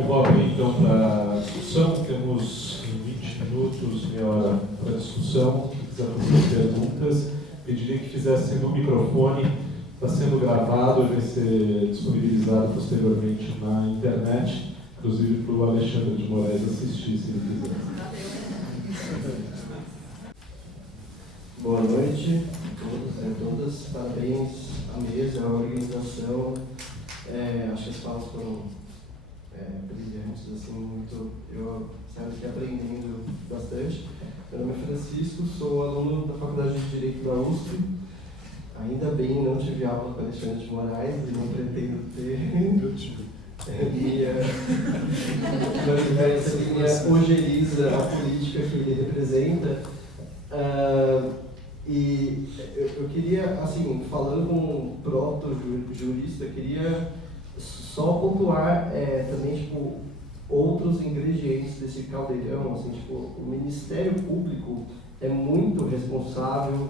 Bom, vou abrir então para a discussão. Temos 20 minutos, meia hora para a discussão. Se quiser fazer perguntas, pediria que fizessem no microfone. Está sendo gravado e vai ser disponibilizado posteriormente na internet, inclusive para o Alexandre de Moraes assistir, se ele quiser. Boa noite a todos e a todas. Parabéns à mesa, à organização. Acho que as falas foram brilhantes, assim, eu saio aqui aprendendo bastante. Meu nome é Francisco, sou aluno da Faculdade de Direito da USP. Ainda bem não tive aula com Alexandre de Moraes e não pretendo ter. Eu tive. Minha ojeriza a política que ele representa. E eu queria, assim, falando como um proto-jurista, queria só pontuar também, tipo, outros ingredientes desse caldeirão, assim, tipo, o Ministério Público é muito responsável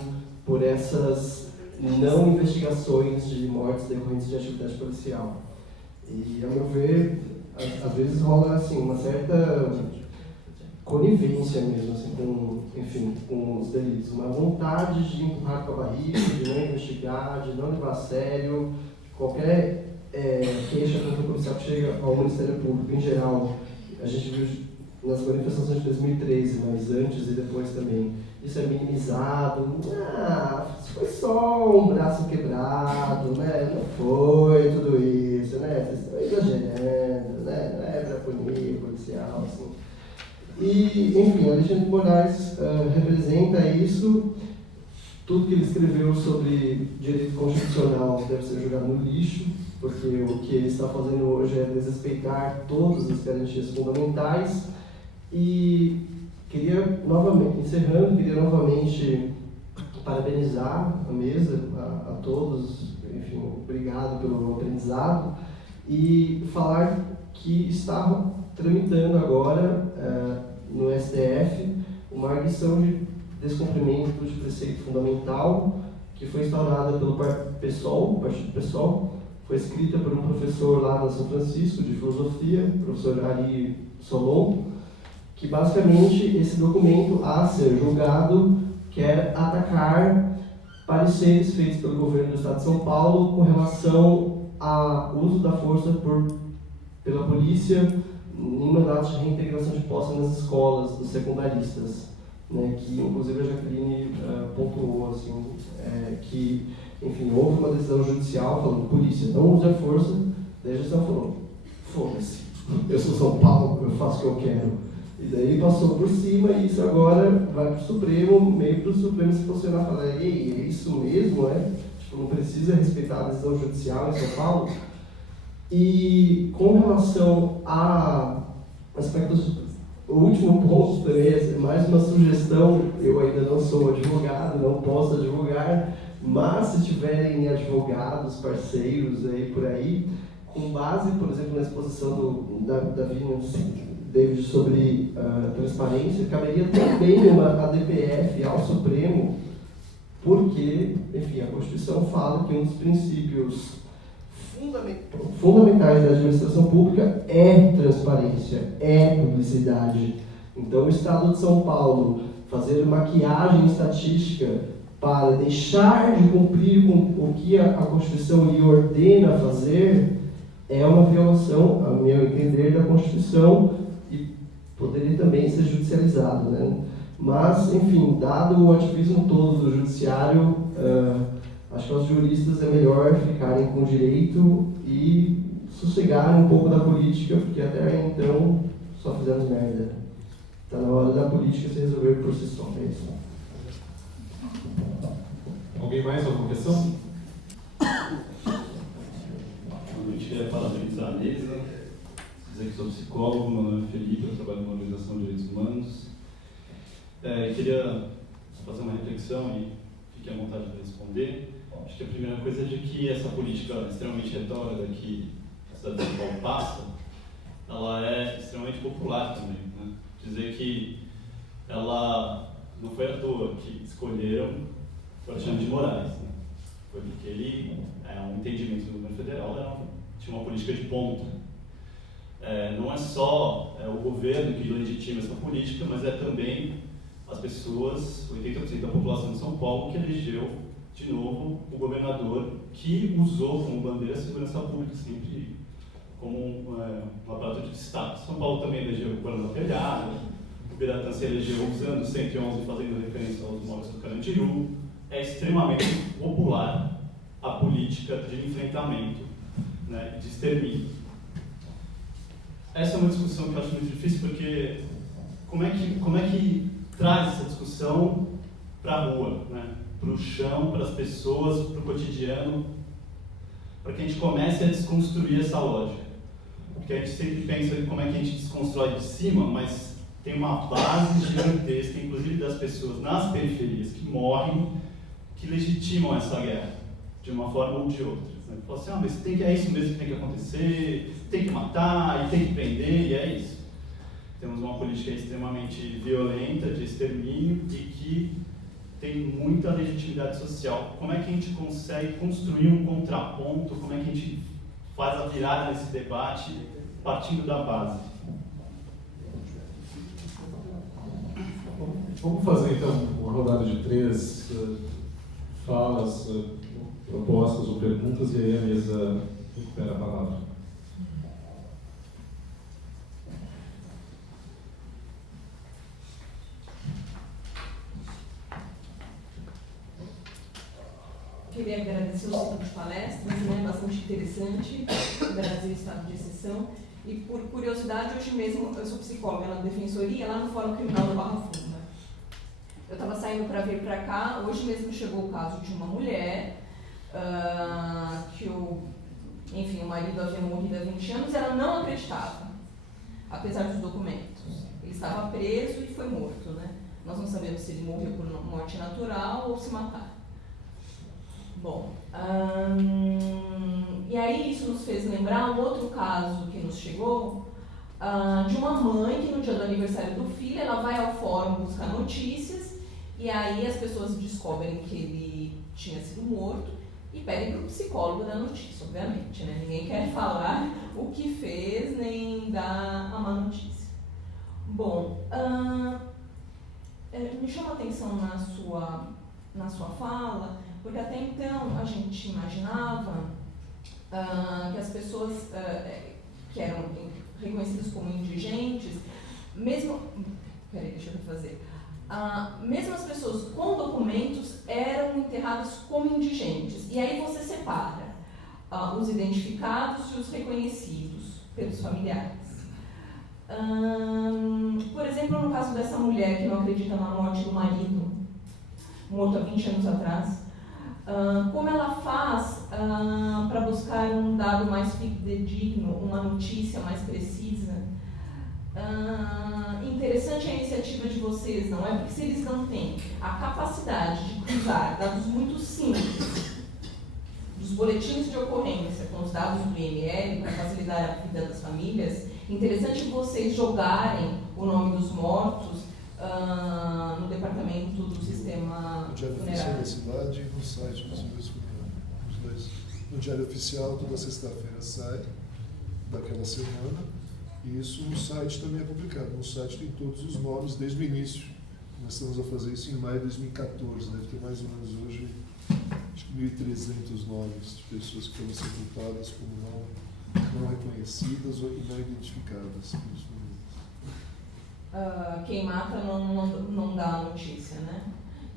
por essas não investigações de mortes decorrentes de atividade policial. E, a meu ver, às vezes rola, assim, uma certa conivência mesmo, assim, com os delitos, uma vontade de empurrar com a barriga, de não investigar, de não levar a sério qualquer queixa contra o policial que chega ao Ministério Público em geral. A gente viu nas manifestações de 2013, mas antes e depois também, isso é minimizado. Foi só um braço quebrado, né? Não foi tudo isso, né? Vocês estão exagerando, né? Não é para punir o policial, assim. E, enfim, Alexandre de Moraes representa isso. Tudo que ele escreveu sobre direito constitucional deve ser jogado no lixo, porque o que ele está fazendo hoje é desrespeitar todas as garantias fundamentais. E queria novamente parabenizar a mesa, a todos, enfim, obrigado pelo aprendizado, e falar que está tramitando agora no STF uma arguição de descumprimento de preceito fundamental que foi instaurada pelo PSOL, Partido PSOL, foi escrita por um professor lá da São Francisco de filosofia, professor Ari Solon, que basicamente esse documento a ser julgado quer atacar pareceres feitos pelo governo do Estado de São Paulo com relação ao uso da força pela polícia em mandatos de reintegração de posse nas escolas dos secundaristas, né, que inclusive a Jacqueline pontuou assim, que, enfim, houve uma decisão judicial falando polícia, não use a força, daí a gestão falou, foda-se, eu sou São Paulo, eu faço o que eu quero. E daí passou por cima e isso agora vai para o Supremo, meio para o Supremo se posicionar e falar, ei, é isso mesmo, Tipo, não precisa respeitar a decisão judicial em São Paulo. E com relação a aspectos, o último ponto também é mais uma sugestão, eu ainda não sou advogado, não posso advogar, mas se tiverem advogados, parceiros aí por aí, com base, por exemplo, na exposição da David sobre transparência, caberia também uma ADPF ao Supremo, porque, enfim, a Constituição fala que um dos princípios fundamentais da administração pública é transparência, é publicidade. Então, o Estado de São Paulo fazer maquiagem estatística para deixar de cumprir com o que a Constituição lhe ordena fazer é uma violação, a meu entender, da Constituição e poderia também ser judicializado, né? Mas, enfim, dado o ativismo todo do judiciário, acho que aos juristas é melhor ficarem com direito e sossegarem um pouco da política, porque até então só fizemos merda. Está na hora da política se resolver por si só. É isso. Alguém mais? Alguma questão? Eu queria parabenizar a mesa, dizer que sou psicólogo, meu nome é Felipe, eu trabalho na Organização de Direitos Humanos. Queria fazer uma reflexão e fique à vontade de responder. Acho que a primeira coisa é de que essa política extremamente retórica que a cidade de São Paulo passa, ela é extremamente popular também, né? Dizer que ela não foi à toa que escolheram o Alexandre de Moraes, né? Foi porque ele, um entendimento do governo federal, tinha uma política de ponta. não é só o governo que legitima essa política, mas é também as pessoas, 80% da população de São Paulo, que elegeu de novo o governador, que usou como bandeira a segurança pública, sempre como um aparato de destaque. São Paulo também elegeu o plano da telhada, o Biratã se elegeu usando o 111 fazendo referência aos mortos do Carandiru. É extremamente popular a política de enfrentamento, né, de extermínio. Essa é uma discussão que eu acho muito difícil, porque como é que traz essa discussão para a rua, né? Para o chão, para as pessoas, para o cotidiano, para que a gente comece a desconstruir essa lógica. Porque a gente sempre pensa em como é que a gente desconstrói de cima, mas tem uma base gigantesca, inclusive das pessoas nas periferias que morrem, que legitimam essa guerra, de uma forma ou de outra. Fala assim, mas é isso mesmo que tem que acontecer, tem que matar, e tem que prender, e é isso. Temos uma política extremamente violenta, de extermínio, e que tem muita legitimidade social. Como é que a gente consegue construir um contraponto, como é que a gente faz a virada nesse debate, partindo da base? Vamos fazer então uma rodada de 3 falas, propostas ou perguntas, e aí a mesa recupera a palavra. Queria agradecer o ciclo de palestras, né, bastante interessante, Brasil Estado de Exceção. E por curiosidade, hoje mesmo eu sou psicóloga na Defensoria, lá no Fórum Criminal da Barra Funda. Eu estava saindo para vir para cá, hoje mesmo chegou o caso de uma mulher que o marido havia morrido há 20 anos e ela não acreditava, apesar dos documentos. Ele estava preso e foi morto, né? Nós não sabemos se ele morreu por morte natural ou se mataram. Bom, e aí isso nos fez lembrar um outro caso que nos chegou, de uma mãe que no dia do aniversário do filho, ela vai ao fórum buscar notícias, e aí as pessoas descobrem que ele tinha sido morto e pedem para o psicólogo dar notícia, obviamente, né? Ninguém quer falar o que fez, nem dar a má notícia. Bom, me chama a atenção na sua fala, porque até então a gente imaginava que as pessoas que eram reconhecidas como indigentes, mesmo as pessoas com documentos eram enterradas como indigentes. E aí você separa os identificados e os reconhecidos pelos familiares. Por exemplo, no caso dessa mulher que não acredita na morte do marido, morto há 20 anos atrás, como ela faz para buscar um dado mais fidedigno, uma notícia mais precisa? Interessante a iniciativa de vocês, não é? Porque se eles não têm a capacidade de cruzar dados muito simples dos boletins de ocorrência com os dados do IML para facilitar a vida das famílias, interessante vocês jogarem o nome dos mortos no departamento do sistema no Diário Oficial da Cidade e no site dos serviços funerários. No Diário Oficial, toda sexta-feira sai daquela semana, e isso no site também é publicado. No site tem todos os nomes desde o início. Nós estamos a fazer isso em maio de 2014, deve ter mais ou menos hoje, acho que 1.300 nomes de pessoas que foram sepultadas como não reconhecidas e não identificadas. Quem mata não dá a notícia, né?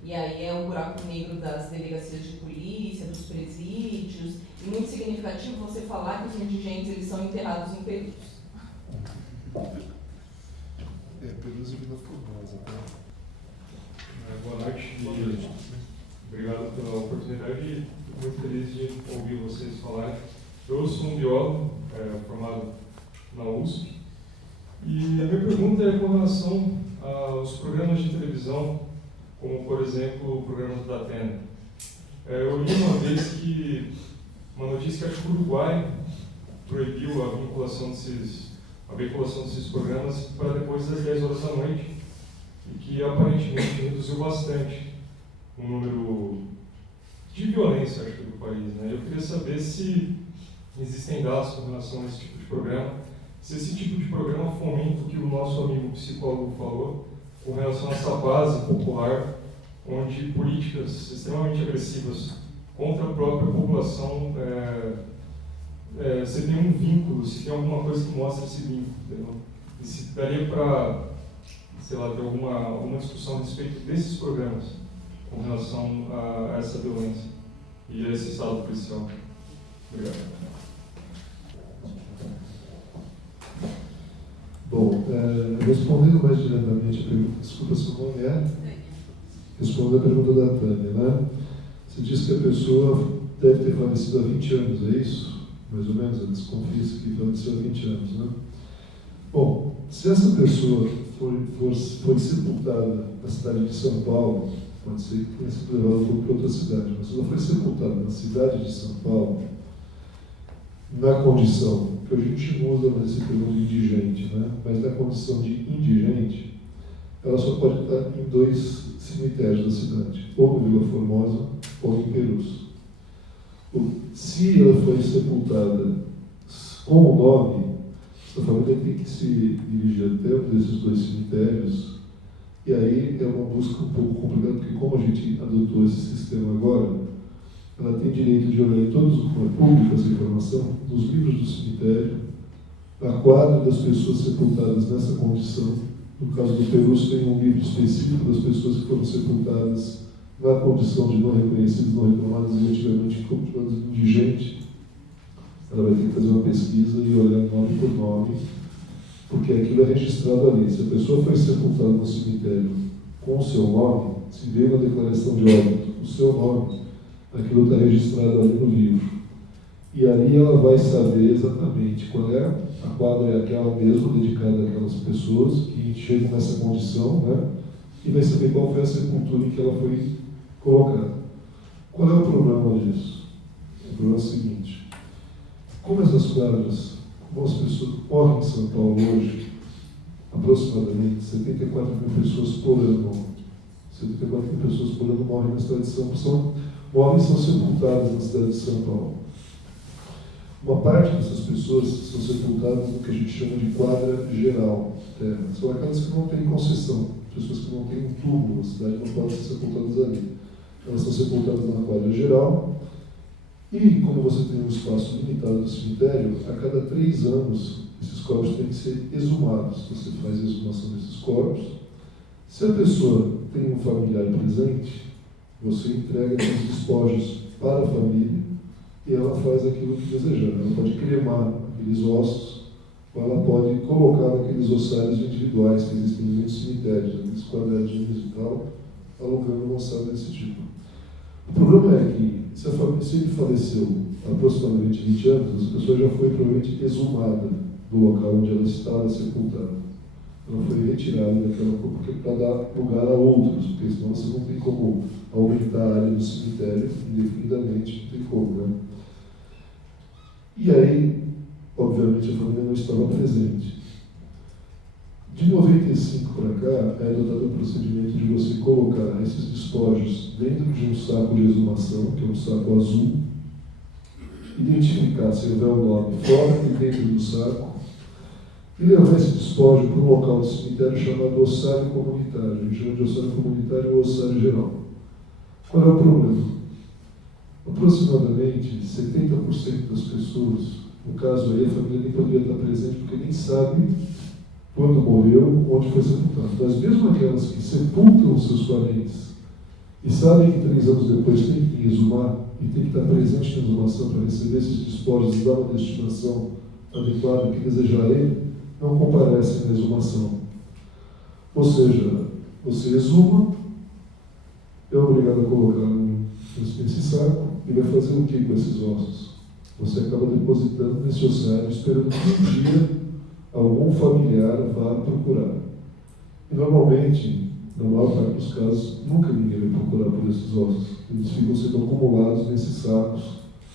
E aí é o buraco negro das delegacias de polícia, dos presídios, e muito significativo você falar que os indigentes eles são enterrados em Perus. Perus e Vila Formosa, tá? Boa noite e obrigado pela oportunidade. Estou muito feliz de ouvir vocês falarem. Eu sou um biólogo formado na USP, e a minha pergunta é com relação aos programas de televisão, como por exemplo o programa do Datena. Eu li uma vez que uma notícia que acho que o Uruguai proibiu a veiculação desses programas para depois das 10 horas da noite, e que aparentemente reduziu bastante o número de violência, acho, do país, né? Eu queria saber se existem dados com relação a esse tipo de programa, se esse tipo de programa fomenta o que o nosso amigo psicólogo falou com relação a essa base popular, onde políticas extremamente agressivas contra a própria população, você tem um vínculo, se tem alguma coisa que mostra esse vínculo, entendeu? E se daria para, sei lá, ter alguma discussão a respeito desses programas com relação a essa violência e a esse estado policial. Obrigado. Bom, respondendo mais diretamente a pergunta, desculpa seu nome respondendo a pergunta da Tânia, né? Você disse que a pessoa deve ter falecido há 20 anos, é isso? Mais ou menos, ela desconfia-se que faleceu há 20 anos, né? Bom, se essa pessoa foi sepultada na cidade de São Paulo, pode ser que tenha sido levada para outra cidade, mas se ela foi sepultada na cidade de São Paulo, na condição, que a gente não usa mais esse termo de indigente, né? Mas na condição de indigente, ela só pode estar em 2 cemitérios da cidade, ou no Vila Formosa ou em Perus. Se ela foi sepultada com o nome, essa família tem que se dirigir até um desses 2 cemitérios, e aí é uma busca um pouco complicada, porque como a gente adotou esse sistema agora, ela tem direito de olhar em todos os públicos essa informação, nos livros do cemitério, na quadra das pessoas sepultadas nessa condição. No caso do Perus, tem um livro específico das pessoas que foram sepultadas na condição de não reconhecidas, não reclamadas e antigamente continuadas indigentes. Ela vai ter que fazer uma pesquisa e olhar nome por nome, porque aquilo é registrado ali. Se a pessoa foi sepultada no cemitério com o seu nome, se veio na declaração de óbito o seu nome, aquilo está registrado ali no livro. E ali ela vai saber exatamente qual é, a quadra é aquela mesmo, dedicada àquelas pessoas que chegam nessa condição, né? E vai saber qual foi a sepultura em que ela foi colocada. Qual é o problema disso? O problema é o seguinte: como essas quadras, como as pessoas morrem em São Paulo hoje, aproximadamente 74 mil pessoas por ano, 74 mil pessoas por ano morrem na cidade de São Paulo, morrem e são sepultadas na cidade de São Paulo. Uma parte dessas pessoas são sepultadas no que a gente chama de quadra geral terra. São aquelas que não têm concessão, pessoas que não têm um túmulo na cidade não podem ser sepultadas ali. Elas são sepultadas na quadra geral e, como você tem um espaço limitado no cemitério, a cada 3 anos esses corpos têm que ser exumados. Você faz a exumação desses corpos. Se a pessoa tem um familiar presente, você entrega esses despojos para a família e ela faz aquilo que desejar. Ela pode cremar aqueles ossos ou ela pode colocar naqueles ossários individuais que existem em muitos cemitérios, aqueles quadradinhos e tal, alugando uma ossada desse tipo. O problema é que, se a família sempre faleceu há aproximadamente 20 anos, a pessoa já foi provavelmente exumada do local onde ela estava sepultada. Ela foi retirada daquela porque para dar lugar a outros, porque senão você não tem como aumentar a área do cemitério indefinidamente, não tem como, né? E aí, obviamente, a família não estava presente. De 95 para cá, é adotado o procedimento de você colocar esses despojos dentro de um saco de exumação, que é um saco azul, identificar se houver o nome fora e dentro do saco, e levar esse despojo para um local do cemitério chamado ossário comunitário. A gente chama de ossário comunitário ou ossário geral. Qual é o problema? Aproximadamente 70% das pessoas, no caso aí a família nem poderia estar presente porque nem sabe quando morreu, onde foi sepultado. Mas mesmo aquelas que sepultam os seus parentes e sabem que 3 anos depois tem que exumar e tem que estar presente na exumação para receber esses despojos e dar uma destinação adequada que desejar ele, não comparecem na exumação. Ou seja, você exuma, é obrigado a colocar nesse saco e vai fazer o que com esses ossos? Você acaba depositando nesse ossário, esperando que um dia algum familiar vá procurar. E normalmente, na maior parte dos casos, nunca ninguém vai procurar por esses ossos. Eles ficam sendo acumulados nesses sacos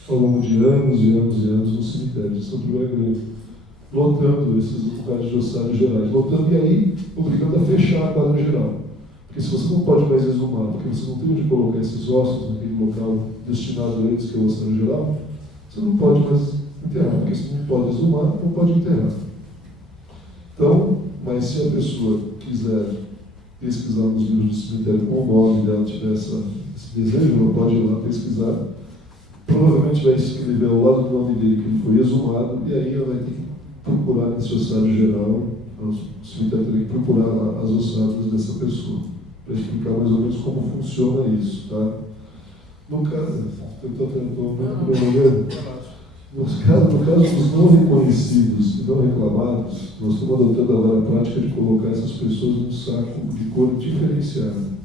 ao longo de anos e anos e anos no cemitério de São João Grande, lotando esses lugares de ossários gerais, lotando e aí obrigando a fechar a quadra geral. Porque se você não pode mais exumar, porque você não tem onde colocar esses ossos naquele local destinado a eles, que é o ossário geral, você não pode mais enterrar, porque se não pode exumar, não pode enterrar. Então, mas se a pessoa quiser pesquisar nos livros do cemitério com o nome dela, tiver esse desejo, ela pode ir lá pesquisar. Provavelmente vai escrever ao lado do nome dele que ele foi exumado, e aí ela vai ter que procurar nesse ossário geral, o cemitério tem que procurar as ossadas dessa pessoa, para explicar mais ou menos como funciona isso, tá? No caso, no caso dos não reconhecidos e não reclamados, nós estamos adotando agora a prática de colocar essas pessoas num saco de cor diferenciada.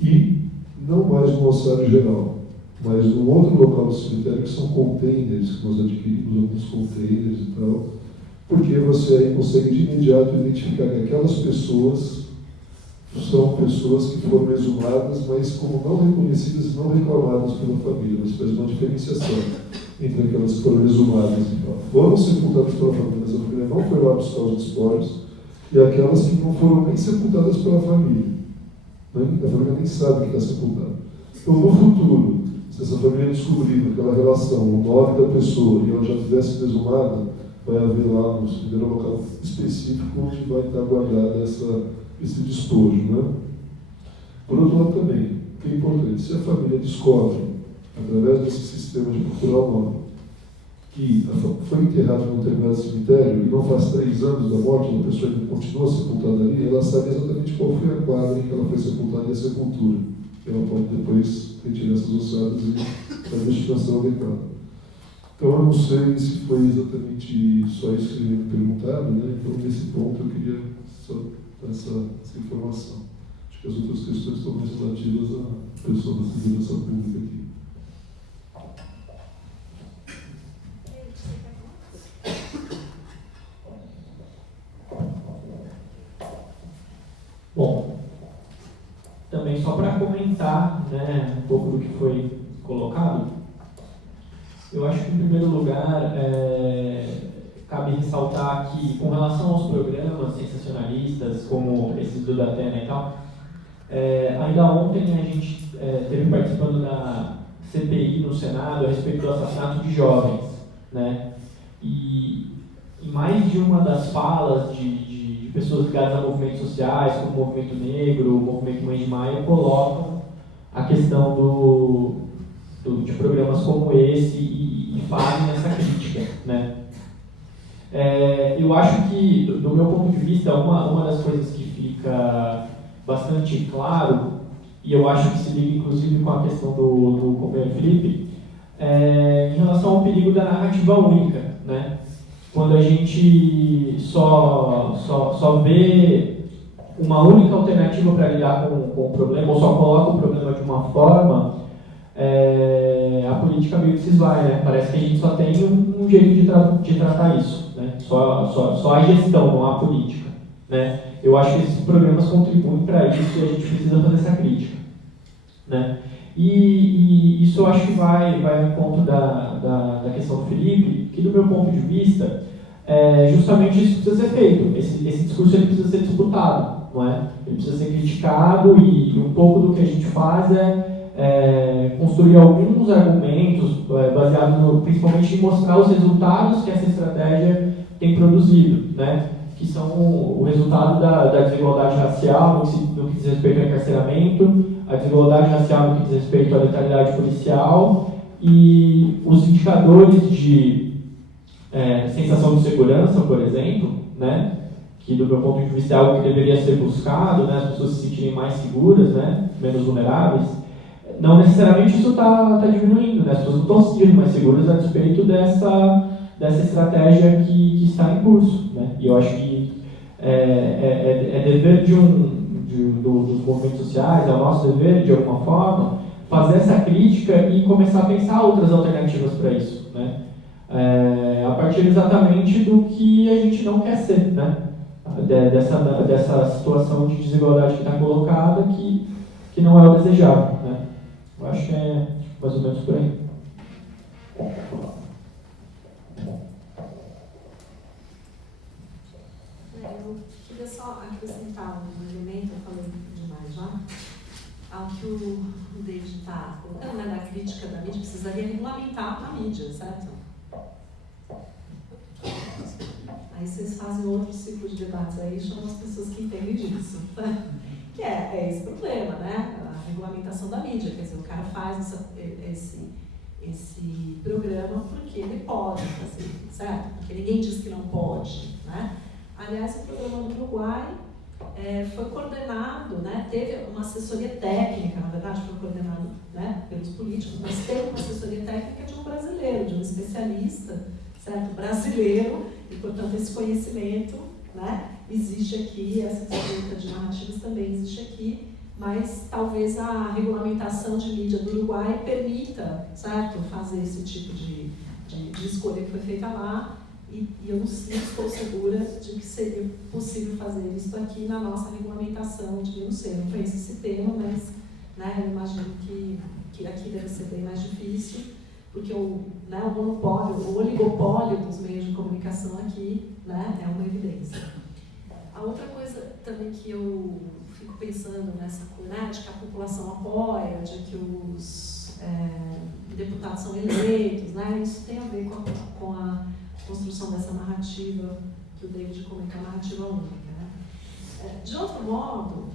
E não mais no ossário geral, mas num outro local do cemitério que são containers, que nós adquirimos alguns containers e tal, porque você aí consegue de imediato identificar que aquelas pessoas são pessoas que foram exumadas, mas como não reconhecidas e não reclamadas pela família. Você faz uma diferenciação entre aquelas que foram exumadas e foram sepultadas pela família, mas a família não foi lá buscar os despojos, e aquelas que não foram nem sepultadas pela família. A família nem sabe que está sepultada. Então, no futuro, se essa família descobrir aquela relação, o nome da pessoa, e ela já tivesse exumada, vai haver lá no cemitério um local específico onde vai estar guardada esse despojo, né? Por outro lado também, o que é importante, se a família descobre, através desse sistema de procurar o nome, que foi enterrado em um determinado cemitério e não faz 3 anos da morte, a pessoa ainda continua sepultada ali, ela sabe exatamente qual foi a quadra em que ela foi sepultada e a sepultura. Ela pode depois retirar essas ossadas e fazer a destinação adequada. Então, eu não sei se foi exatamente só isso que me perguntaram, né? Então, nesse ponto, eu queria só dar essa informação. Acho que as outras questões estão mais relativas à pessoa da segurança pública aqui. Bom, também só para comentar, né, um pouco do que foi colocado, eu acho que, em primeiro lugar, cabe ressaltar que, com relação aos programas sensacionalistas, como esses do Datena e tal, ainda ontem a gente esteve participando da CPI no Senado a respeito do assassinato de jovens, né? E em mais de uma das falas de pessoas ligadas a movimentos sociais, como o Movimento Negro, o Movimento Mãe de Maio, colocam a questão de programas como esse e fazem essa crítica, né? Eu acho que, do meu ponto de vista, uma das coisas que fica bastante claro, e eu acho que se liga inclusive com a questão do companheiro Felipe, em relação ao perigo da narrativa única, né? Quando a gente só vê uma única alternativa para lidar com o problema, ou só coloca o problema de uma forma, a política meio que se esvai, né? Parece que a gente só tem um jeito de tratar isso, né? Só a gestão, não a política, né? Eu acho que esses programas contribuem para isso e a gente precisa fazer essa crítica, né? E isso eu acho que vai ao ponto da questão do Felipe, que, do meu ponto de vista, justamente isso precisa ser feito. Esse discurso ele precisa ser disputado, não é? Ele precisa ser criticado e um pouco do que a gente faz construir alguns argumentos baseados principalmente em mostrar os resultados que essa estratégia tem produzido, né? Que são o resultado da desigualdade racial no que diz respeito ao encarceramento, a desigualdade racial no que diz respeito à letalidade policial e os indicadores de sensação de segurança, por exemplo, né? Que, do meu ponto de vista, é algo que deveria ser buscado, né? As pessoas se sentirem mais seguras, né? Menos vulneráveis. Não necessariamente isso está diminuindo, né? As pessoas não estão se sentindo mais seguras a respeito dessa estratégia que está em curso, né? E eu acho que é dever dos movimentos sociais, é o nosso dever, de alguma forma, fazer essa crítica e começar a pensar outras alternativas para isso, né? A partir exatamente do que a gente não quer ser, né? Dessa situação de desigualdade que está colocada, que não é o desejável, né? Eu acho que é mais ou menos por aí. Eu queria só acrescentar um elemento, eu falei demais já, ao que o David está colocando, né, da crítica da mídia, precisaria regulamentar a mídia, certo? Aí vocês fazem outro ciclo de debates aí, chamam as pessoas que entendem disso. Que é esse problema, né? A regulamentação da mídia, quer dizer, o cara faz esse programa porque ele pode fazer, certo? Porque ninguém diz que não pode, né? Aliás, o programa do Uruguai foi coordenado, né? Teve uma assessoria técnica, na verdade foi coordenado, né, pelos políticos, mas teve uma assessoria técnica de um brasileiro, de um especialista, certo? Brasileiro, e portanto esse conhecimento, né, existe aqui, essa disputa de narrativas também existe aqui, mas talvez a regulamentação de mídia do Uruguai permita, certo, fazer esse tipo de escolha que foi feita lá, e eu não estou segura de que seria possível fazer isso aqui na nossa regulamentação, de não sei, eu não conheço esse tema, mas, né, eu imagino que aqui deve ser bem mais difícil, porque o monopólio, o oligopólio dos meios de comunicação aqui, né, é uma evidência. A outra coisa também que eu fico pensando nessa coisa, né, de que a população apoia, de que os deputados são eleitos, né, isso tem a ver com a construção dessa narrativa que o David comenta, a narrativa única. Né? De outro modo,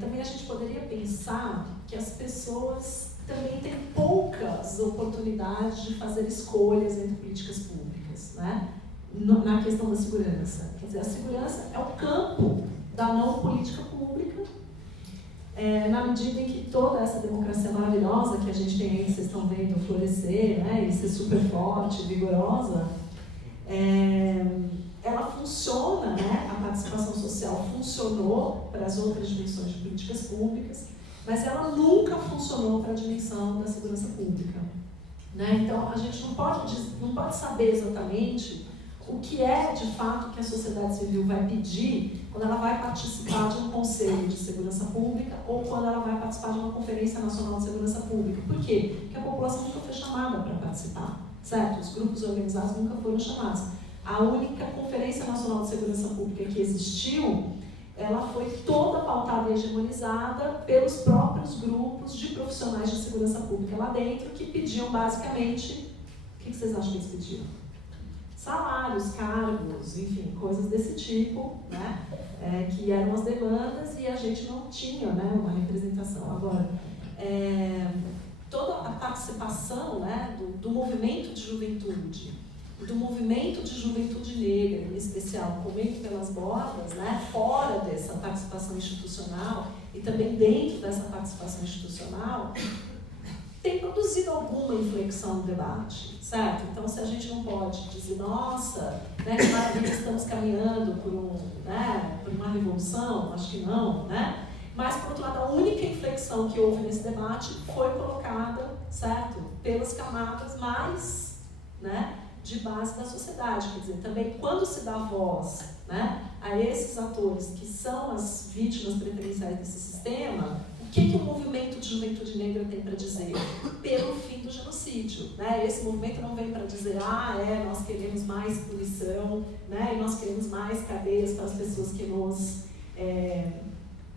também a gente poderia pensar que as pessoas também têm poucas oportunidades de fazer escolhas entre políticas públicas, né? Na questão da segurança. Quer dizer, a segurança é o campo da não política pública, na medida em que toda essa democracia maravilhosa que a gente tem aí, que vocês estão vendo florescer, né, e ser super forte, vigorosa, ela funciona, né, a participação social funcionou para as outras dimensões de políticas públicas, mas ela nunca funcionou para a dimensão da segurança pública. Né? Então, a gente não pode saber exatamente o que é, de fato, que a sociedade civil vai pedir quando ela vai participar de um conselho de segurança pública ou quando ela vai participar de uma conferência nacional de segurança pública. Por quê? Porque a população nunca foi chamada para participar, certo? Os grupos organizados nunca foram chamados. A única Conferência Nacional de Segurança Pública que existiu, ela foi toda pautada e hegemonizada pelos próprios grupos de profissionais de segurança pública lá dentro, que pediam basicamente, o que vocês acham que eles pediam? Salários, cargos, enfim, coisas desse tipo, né? Que eram as demandas e a gente não tinha, né, uma representação. Agora, toda a participação, né, do movimento de juventude, do movimento de juventude negra, em especial, Comendo pelas Bordas, né, fora dessa participação institucional e também dentro dessa participação institucional, tem produzido alguma inflexão no debate, certo? Então, se a gente não pode dizer, nossa, né, que maravilha, estamos caminhando por uma revolução, acho que não, né? Mas, por outro lado, a única inflexão que houve nesse debate foi colocada, certo, pelas camadas mais, né, de base da sociedade. Quer dizer, também quando se dá voz, né, a esses atores que são as vítimas preferenciais desse sistema, o que o movimento de juventude negra tem para dizer? Pelo fim do genocídio. Né? Esse movimento não vem para dizer, nós queremos mais punição, né, e nós queremos mais cadeias para as pessoas que nos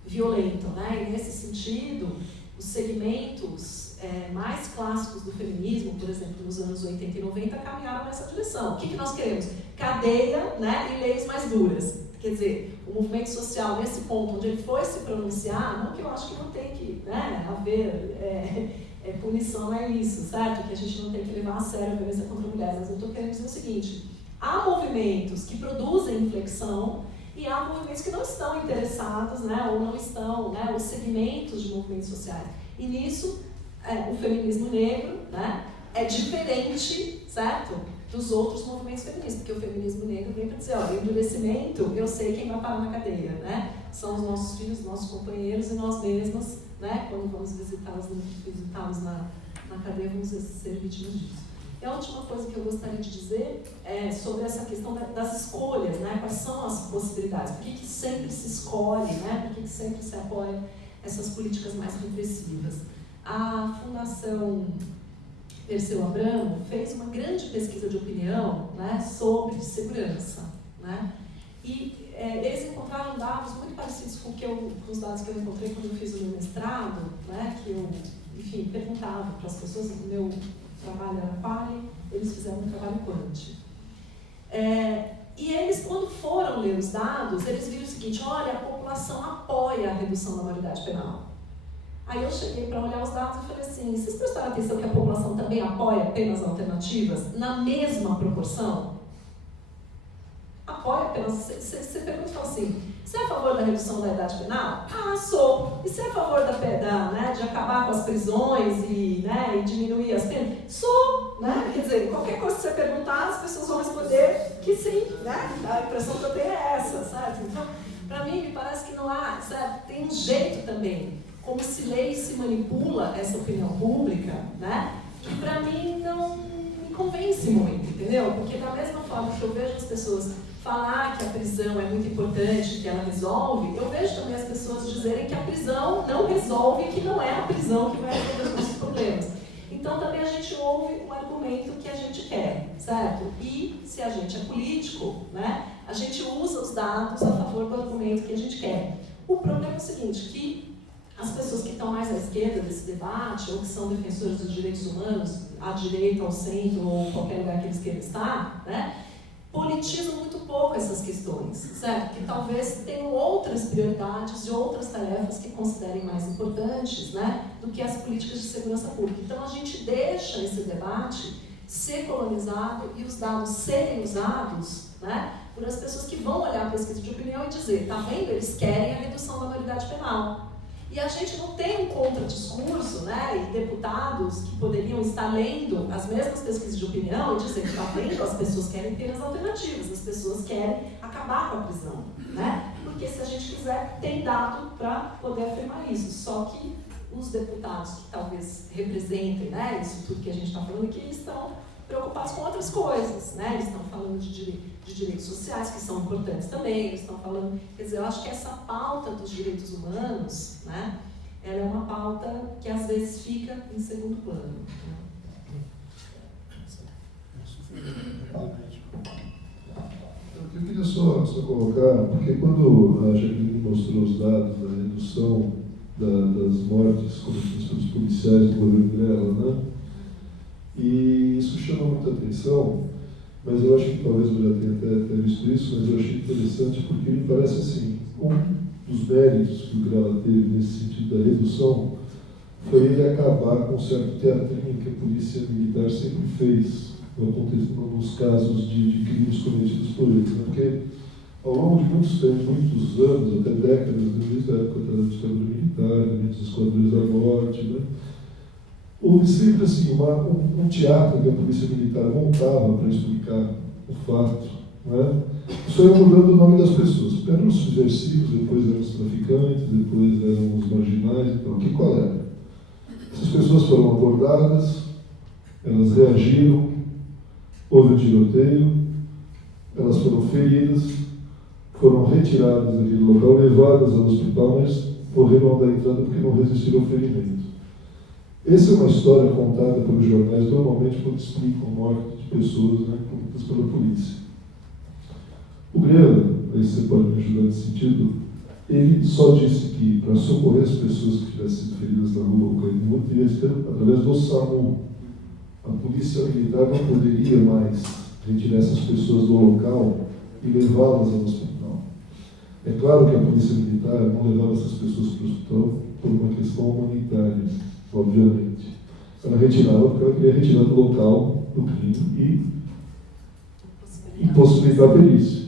violentam. Né? E nesse sentido, os segmentos mais clássicos do feminismo, por exemplo, nos anos 80 e 90, caminharam nessa direção. O que nós queremos? Cadeia, né, e leis mais duras. Quer dizer, o movimento social, nesse ponto onde ele foi se pronunciar, não que eu acho que não tem que, né, haver punição, é isso, certo? Que a gente não tem que levar a sério a violência contra a mulher. Mas eu estou querendo dizer o seguinte, há movimentos que produzem inflexão e há movimentos que não estão interessados, né, ou não estão, né, os segmentos de movimentos sociais. E nisso, o feminismo negro, né, é diferente, certo, dos outros movimentos feministas, porque o feminismo negro vem para dizer, olha, o endurecimento, eu sei quem vai parar na cadeia, né? São os nossos filhos, nossos companheiros e nós mesmos, né? Quando vamos visitá-los na cadeia, vamos ser vítimas disso. E a última coisa que eu gostaria de dizer é sobre essa questão das escolhas, né? Quais são as possibilidades? Por que sempre se escolhe, né? Por que sempre se apoia essas políticas mais repressivas? A Fundação Perseu Abramo fez uma grande pesquisa de opinião, né, sobre segurança. Né? E eles encontraram dados muito parecidos com os dados que eu encontrei quando eu fiz o meu mestrado, né, que eu, enfim, perguntava para as pessoas, o meu trabalho era quali, eles fizeram um trabalho quant. E eles, quando foram ler os dados, eles viram o seguinte: olha, a população apoia a redução da maioridade penal. Aí eu cheguei para olhar os dados e falei assim: vocês prestaram atenção que a população também apoia penas alternativas na mesma proporção? Apoia apenas. Você pergunta e fala assim: você é a favor da redução da idade penal? Ah, sou. E você é a favor de acabar com as prisões e diminuir as penas? Sou. Né? Quer dizer, qualquer coisa que você perguntar, as pessoas vão responder que sim. Né? A impressão que eu tenho é essa, certo? Então, para mim, me parece que não há, certo? Tem um jeito também, como se lê e se manipula essa opinião pública, né? Que para mim não me convence muito, entendeu? Porque da mesma forma que eu vejo as pessoas falar que a prisão é muito importante, que ela resolve, eu vejo também as pessoas dizerem que a prisão não resolve, que não é a prisão que vai resolver os nossos problemas. Então também a gente ouve um argumento que a gente quer, certo? E se a gente é político, né, a gente usa os dados a favor do argumento que a gente quer. O problema é o seguinte, que as pessoas que estão mais à esquerda desse debate, ou que são defensores dos direitos humanos, à direita, ao centro, ou qualquer lugar que eles queiram estar, né, politizam muito pouco essas questões, certo? Que talvez tenham outras prioridades e outras tarefas que considerem mais importantes, né, do que as políticas de segurança pública. Então a gente deixa esse debate ser colonizado e os dados serem usados, né, por as pessoas que vão olhar a pesquisa de opinião e dizer: tá vendo? Eles querem a redução da maioridade penal. E a gente não tem um contradiscurso, né, e deputados que poderiam estar lendo as mesmas pesquisas de opinião e dizer que, tá vendo, as pessoas querem penas alternativas, as pessoas querem acabar com a prisão, né? Porque se a gente quiser, tem dado para poder afirmar isso. Só que os deputados que talvez representem, né, isso tudo que a gente está falando aqui, eles estão preocupados com outras coisas, né? Eles estão falando de direitos sociais, que são importantes também, eles estão falando... Quer dizer, eu acho que essa pauta dos direitos humanos, né, ela é uma pauta que às vezes fica em segundo plano. Eu queria só colocar, porque quando a Jaqueline mostrou os dados da redução das mortes cometidas pelos policiais do governo dela, né, e isso chama muita atenção, mas eu acho que talvez eu já tenha até visto isso, mas eu achei interessante porque me parece assim, um dos méritos que o Grela teve nesse sentido da redução foi ele acabar com um certo teatrinho que a polícia militar sempre fez nos casos de crimes cometidos por eles, né? Porque ao longo de muitos anos, até décadas, desde a época da ditadura militar, dos esquadrões da morte, né, houve sempre assim, um teatro que a polícia militar montava para explicar o fato, né? Só ia mudando o nome das pessoas. Eram os subversivos, depois eram os traficantes, depois eram os marginais, então, qual era? Essas pessoas foram abordadas, elas reagiram, houve um tiroteio, elas foram feridas, foram retiradas daquele local, levadas ao hospital, mas morreram ao da entrada porque não resistiram ao ferimento. Essa é uma história contada pelos jornais, normalmente quando explicam a morte de pessoas, né, cometidas pela polícia. O Grela, aí você pode me ajudar nesse sentido, ele só disse que para socorrer as pessoas que tivessem sido feridas na rua ou caído morto, devia ser através do SAMU. A polícia militar não poderia mais retirar essas pessoas do local e levá-las ao hospital. É claro que a polícia militar não levava essas pessoas para o hospital por uma questão humanitária, obviamente. Ela retirava porque ela queria retirar do local do crime e impossibilitar a perícia.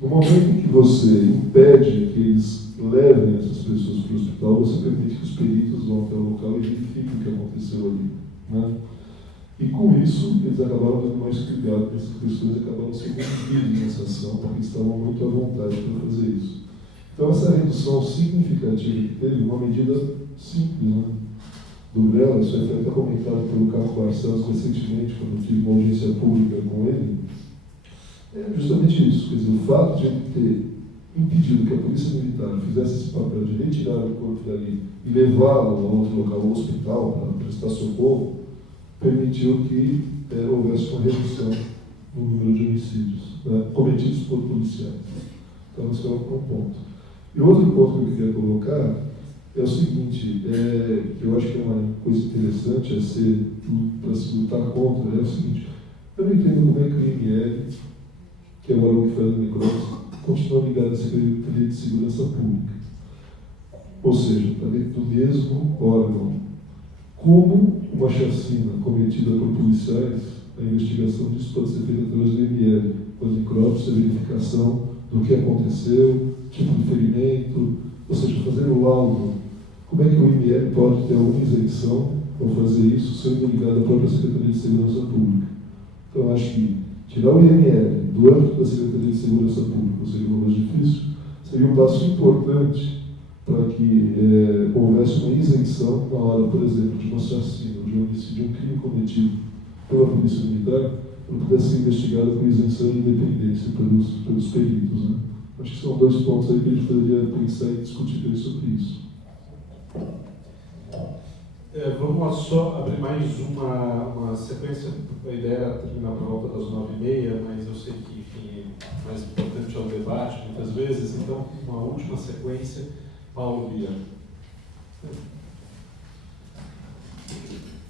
No momento em que você impede que eles levem essas pessoas para o hospital, você permite que os peritos vão até o local e verifiquem o que aconteceu ali, né? E com isso, eles acabaram dando mais cuidado nessas questões e acabaram sendo envolvidos nessa ação, porque estavam muito à vontade para fazer isso. Então, essa redução significativa que teve, uma medida simples, né, do Grela, isso foi até comentado pelo Carlos Barcelos recentemente, quando tive uma audiência pública com ele, é justamente isso. Quer dizer, o fato de ele ter impedido que a polícia militar fizesse esse papel de retirar o corpo dali e levá-lo a outro local, ao hospital, para prestar socorro, permitiu que houvesse uma redução no número de homicídios, né, cometidos por policiais. Então, esse é um ponto. E outro ponto que eu queria colocar é o seguinte, que eu acho que é uma coisa interessante para se lutar contra, é o seguinte: Eu não entendo como é que o IML, que é o órgão que faz a necrópsia, continua ligado à Secretaria de Segurança Pública. Ou seja, está dentro do mesmo órgão. Como uma chacina cometida por policiais, a investigação disso pode ser feita através do IML, com a necrópsia, a verificação do que aconteceu, tipo de ferimento, ou seja, fazer o laudo. Como é que o IML pode ter alguma isenção ao fazer isso, sendo ligado à própria Secretaria de Segurança Pública? Então, acho que tirar o IML do âmbito da Secretaria de Segurança Pública seria o mais difícil, seria um passo importante para que houvesse uma isenção na hora, por exemplo, de uma chacina, de um homicídio, um crime cometido pela Polícia Militar, para pudesse ser investigado com isenção e independência pelos peritos. Né? Acho que são dois pontos aí que a gente poderia pensar e discutir sobre isso. Vamos só abrir mais uma sequência. A ideia era terminar por volta das 9h30, mas eu sei que, enfim, o mais importante é o debate, muitas vezes. Então, uma última sequência. Paulo Bia.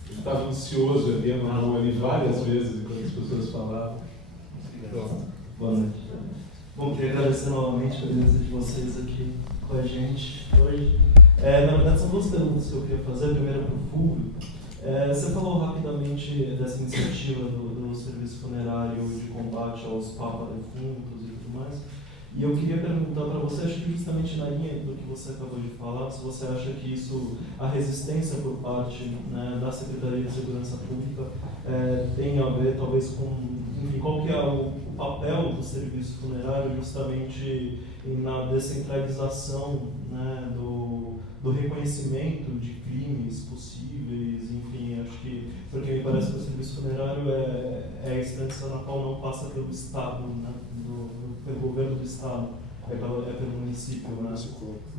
Eu estava ansioso, erguendo a mão ali várias vezes enquanto as pessoas falavam. Boa noite. Bom, queria agradecer novamente a presença de vocês aqui com a gente hoje. Na verdade, são duas perguntas que eu queria fazer. A primeira para o Fulvio. Você falou rapidamente dessa iniciativa do Serviço Funerário de combate aos papa-defuntos e tudo mais. E eu queria perguntar para você, acho que justamente na linha do que você acabou de falar, se você acha que isso, a resistência por parte, né, da Secretaria de Segurança Pública tem a ver talvez com, enfim, qual que é o papel do serviço funerário justamente na descentralização, né, do reconhecimento de crimes possíveis, enfim, acho que, porque me parece que o serviço funerário é a instância na qual não passa pelo Estado, né, pelo governo do Estado, é pelo município, né?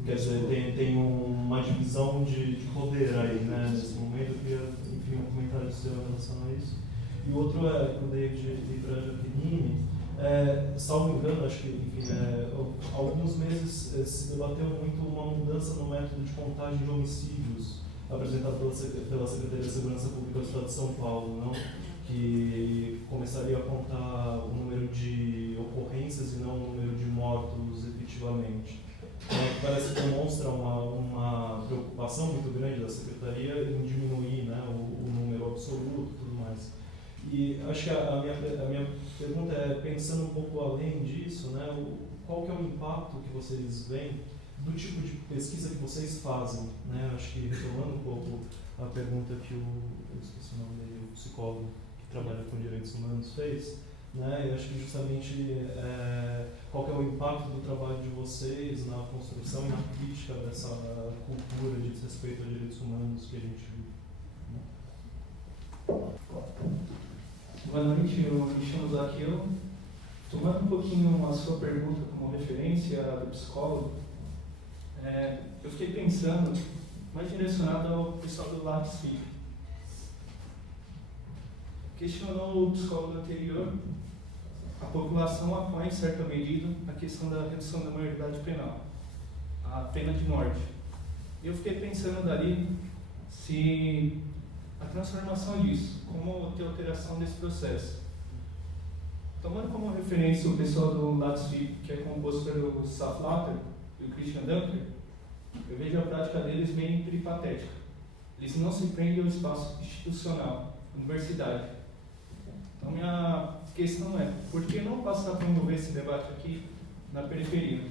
Quer dizer, tem uma divisão de poder aí, né? Nesse momento, eu queria, enfim, um comentário seu em relação a isso. E o outro é o David Giacchini. Salvo engano, acho que, enfim, há alguns meses se debateu muito uma mudança no método de contagem de homicídios apresentado pela Secretaria de Segurança Pública do Estado de São Paulo, não? Que começaria a contar o número de ocorrências e não o número de mortos efetivamente. Parece que demonstra uma preocupação muito grande da Secretaria em diminuir, né, o número absoluto e tudo mais. E acho que a minha pergunta é, pensando um pouco além disso, né, qual que é o impacto que vocês veem do tipo de pesquisa que vocês fazem? Né? Acho que retomando um pouco a pergunta que eu esqueci o nome dele, o psicólogo trabalha com direitos humanos fez, né? Eu acho que justamente qual que é o impacto do trabalho de vocês na construção e na crítica dessa cultura de desrespeito a direitos humanos que a gente vive. Boa noite, eu me chamo Zaqueu. Tomando um pouquinho a sua pergunta como referência do psicólogo, eu fiquei pensando, mais direcionado ao pessoal do Lattes Filho. Questionou o psicólogo anterior, a população apoia em certa medida a questão da redução da maioridade penal, a pena de morte. E eu fiquei pensando dali se a transformação disso, como ter alteração desse processo. Tomando como referência o pessoal do Lattes Filho, que é composto pelo Saflater e o Christian Dunker, eu vejo a prática deles meio peripatética. Eles não se prendem ao espaço institucional, universidade. Então, minha questão é, por que não passar a promover esse debate aqui na periferia,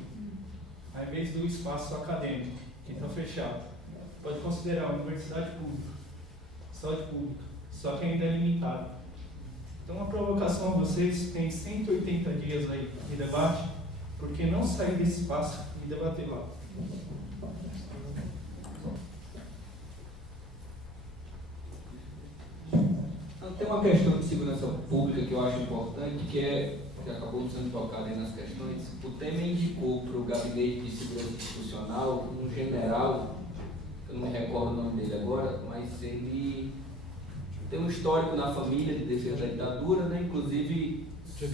ao invés do espaço acadêmico, que está fechado? Pode considerar uma universidade pública, saúde pública, só que ainda é limitado. Então, uma provocação a vocês, tem 180 dias aí de debate, por que não sair desse espaço e debater lá? Tem uma questão de segurança pública que eu acho importante, que acabou sendo tocada aí nas questões. O Temer indicou para o Gabinete de Segurança Institucional um general, eu não me recordo o nome dele agora, mas ele tem um histórico na família de defesa da ditadura, né? Inclusive se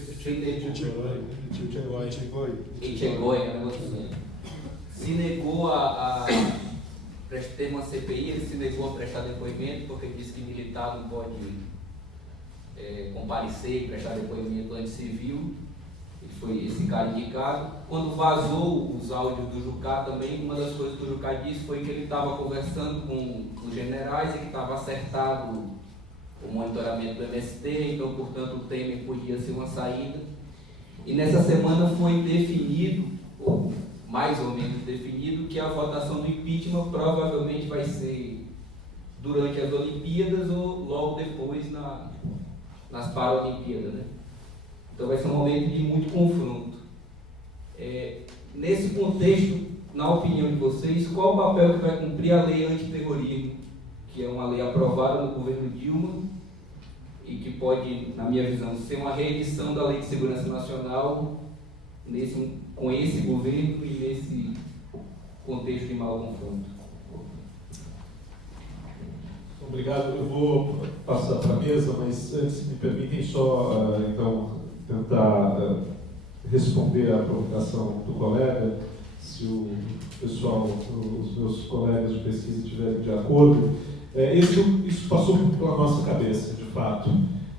negou a ter uma CPI, ele se negou a prestar depoimento porque disse que militar não pode comparecer e prestar depoimento antes civil. Ele foi esse cara indicado. Quando vazou os áudios do Jucá também, uma das coisas que o Jucá disse foi que ele estava conversando com os generais e que estava acertado o monitoramento do MST, então, portanto, o Temer podia ser uma saída. E nessa semana foi definido, ou mais ou menos definido, que a votação do impeachment provavelmente vai ser durante as Olimpíadas ou logo depois nas Paralimpíadas, né? Então vai ser um momento de muito confronto. Nesse contexto, na opinião de vocês, qual o papel que vai cumprir a lei antiterrorismo, que é uma lei aprovada no governo Dilma e que pode, na minha visão, ser uma reedição da Lei de Segurança Nacional com esse governo e nesse contexto de mau confronto? Obrigado. Eu vou passar para a mesa, mas antes me permitem só, então, tentar responder à provocação do colega, se o pessoal, os meus colegas de pesquisa estiverem de acordo. Isso passou pela nossa cabeça, de fato.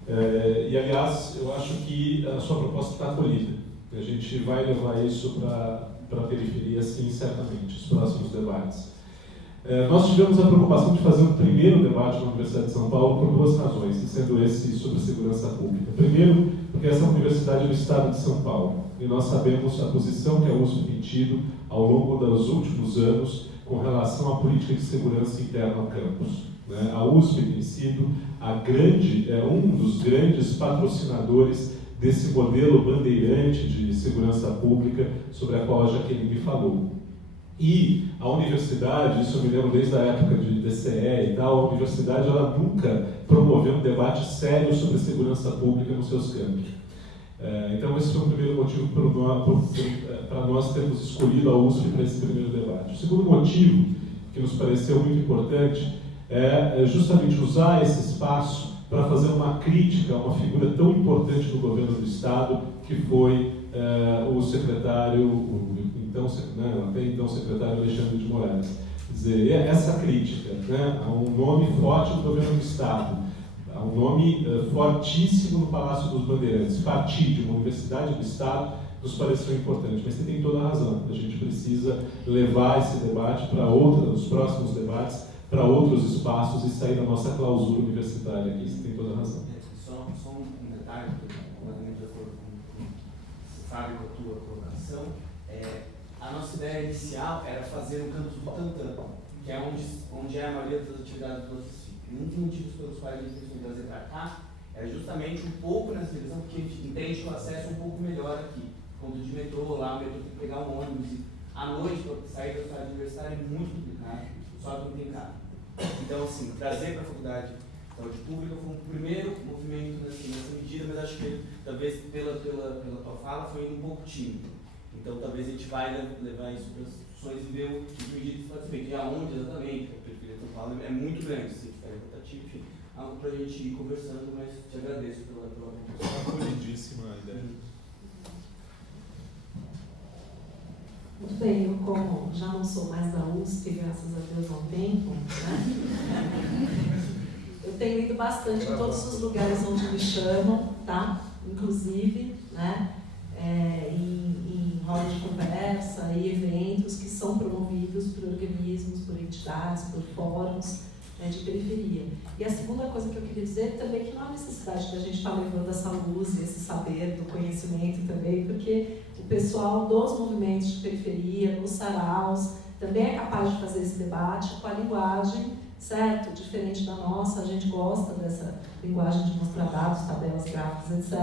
E, aliás, eu acho que a sua proposta está acolhida. A gente vai levar isso para a periferia, sim, certamente, os próximos debates. Nós tivemos a preocupação de fazer um primeiro debate na Universidade de São Paulo por duas razões, sendo esse sobre segurança pública. Primeiro, porque essa universidade é do estado de São Paulo, e nós sabemos a posição que a USP tem tido ao longo dos últimos anos com relação à política de segurança interna ao campus. A USP tem sido um dos grandes patrocinadores desse modelo bandeirante de segurança pública sobre a qual a Jaqueline falou. E a universidade, isso eu me lembro desde a época de DCE e tal, a universidade ela nunca promoveu um debate sério sobre segurança pública nos seus campos. Então esse foi o primeiro motivo para nós termos escolhido a USP para esse primeiro debate. O segundo motivo, que nos pareceu muito importante, é justamente usar esse espaço para fazer uma crítica a uma figura tão importante do governo do Estado, que foi o secretário, até então secretário Alexandre de Moraes. Quer dizer, essa crítica a um nome forte do governo do Estado, a um nome fortíssimo no Palácio dos Bandeirantes, partir de uma universidade do Estado, nos pareceu importante. Mas você tem toda a razão, a gente precisa levar esse debate para os próximos debates, para outros espaços e sair da nossa clausura universitária aqui. Você tem toda a razão. Só um detalhe, completamente de acordo com Fábio, com a tua colocação. A nossa ideia inicial era fazer um campus Butantã, que é onde é a maioria das atividades do OCC. E um dos motivos pelos quais a gente pensou em trazer para cá era justamente um pouco nessa direção, porque a gente entende que o acesso é um pouco melhor aqui. Quando de metrô, lá o metrô tem que pegar um ônibus e à noite, para sair da cidade universitária é muito complicado, só que não tem carro. Então, assim, trazer para a faculdade de saúde pública foi um primeiro movimento nessa medida, mas acho que talvez pela tua fala foi um pouco tímido. Então, talvez a gente vai levar isso para as discussões e ver o que medidas pode ser feito. E aonde exatamente, a periferia de São Paulo é muito grande, se tiver rotativo, enfim, algo para a gente ir conversando, mas te agradeço pela apresentação. Acolhidíssima a ideia. Muito bem, eu como já não sou mais da USP, graças a Deus há um tempo, eu tenho ido bastante em todos os lugares onde me chamam, tá? Inclusive, em rodas de conversa e eventos que são promovidos por organismos, por entidades, por fóruns de periferia. E a segunda coisa que eu queria dizer também é que não há necessidade da gente estar levando essa luz, esse saber do conhecimento também, porque o pessoal dos movimentos de periferia, nos saraus, também é capaz de fazer esse debate com a linguagem, certo? Diferente da nossa, a gente gosta dessa linguagem de mostrar dados, tabelas gráficas, etc.,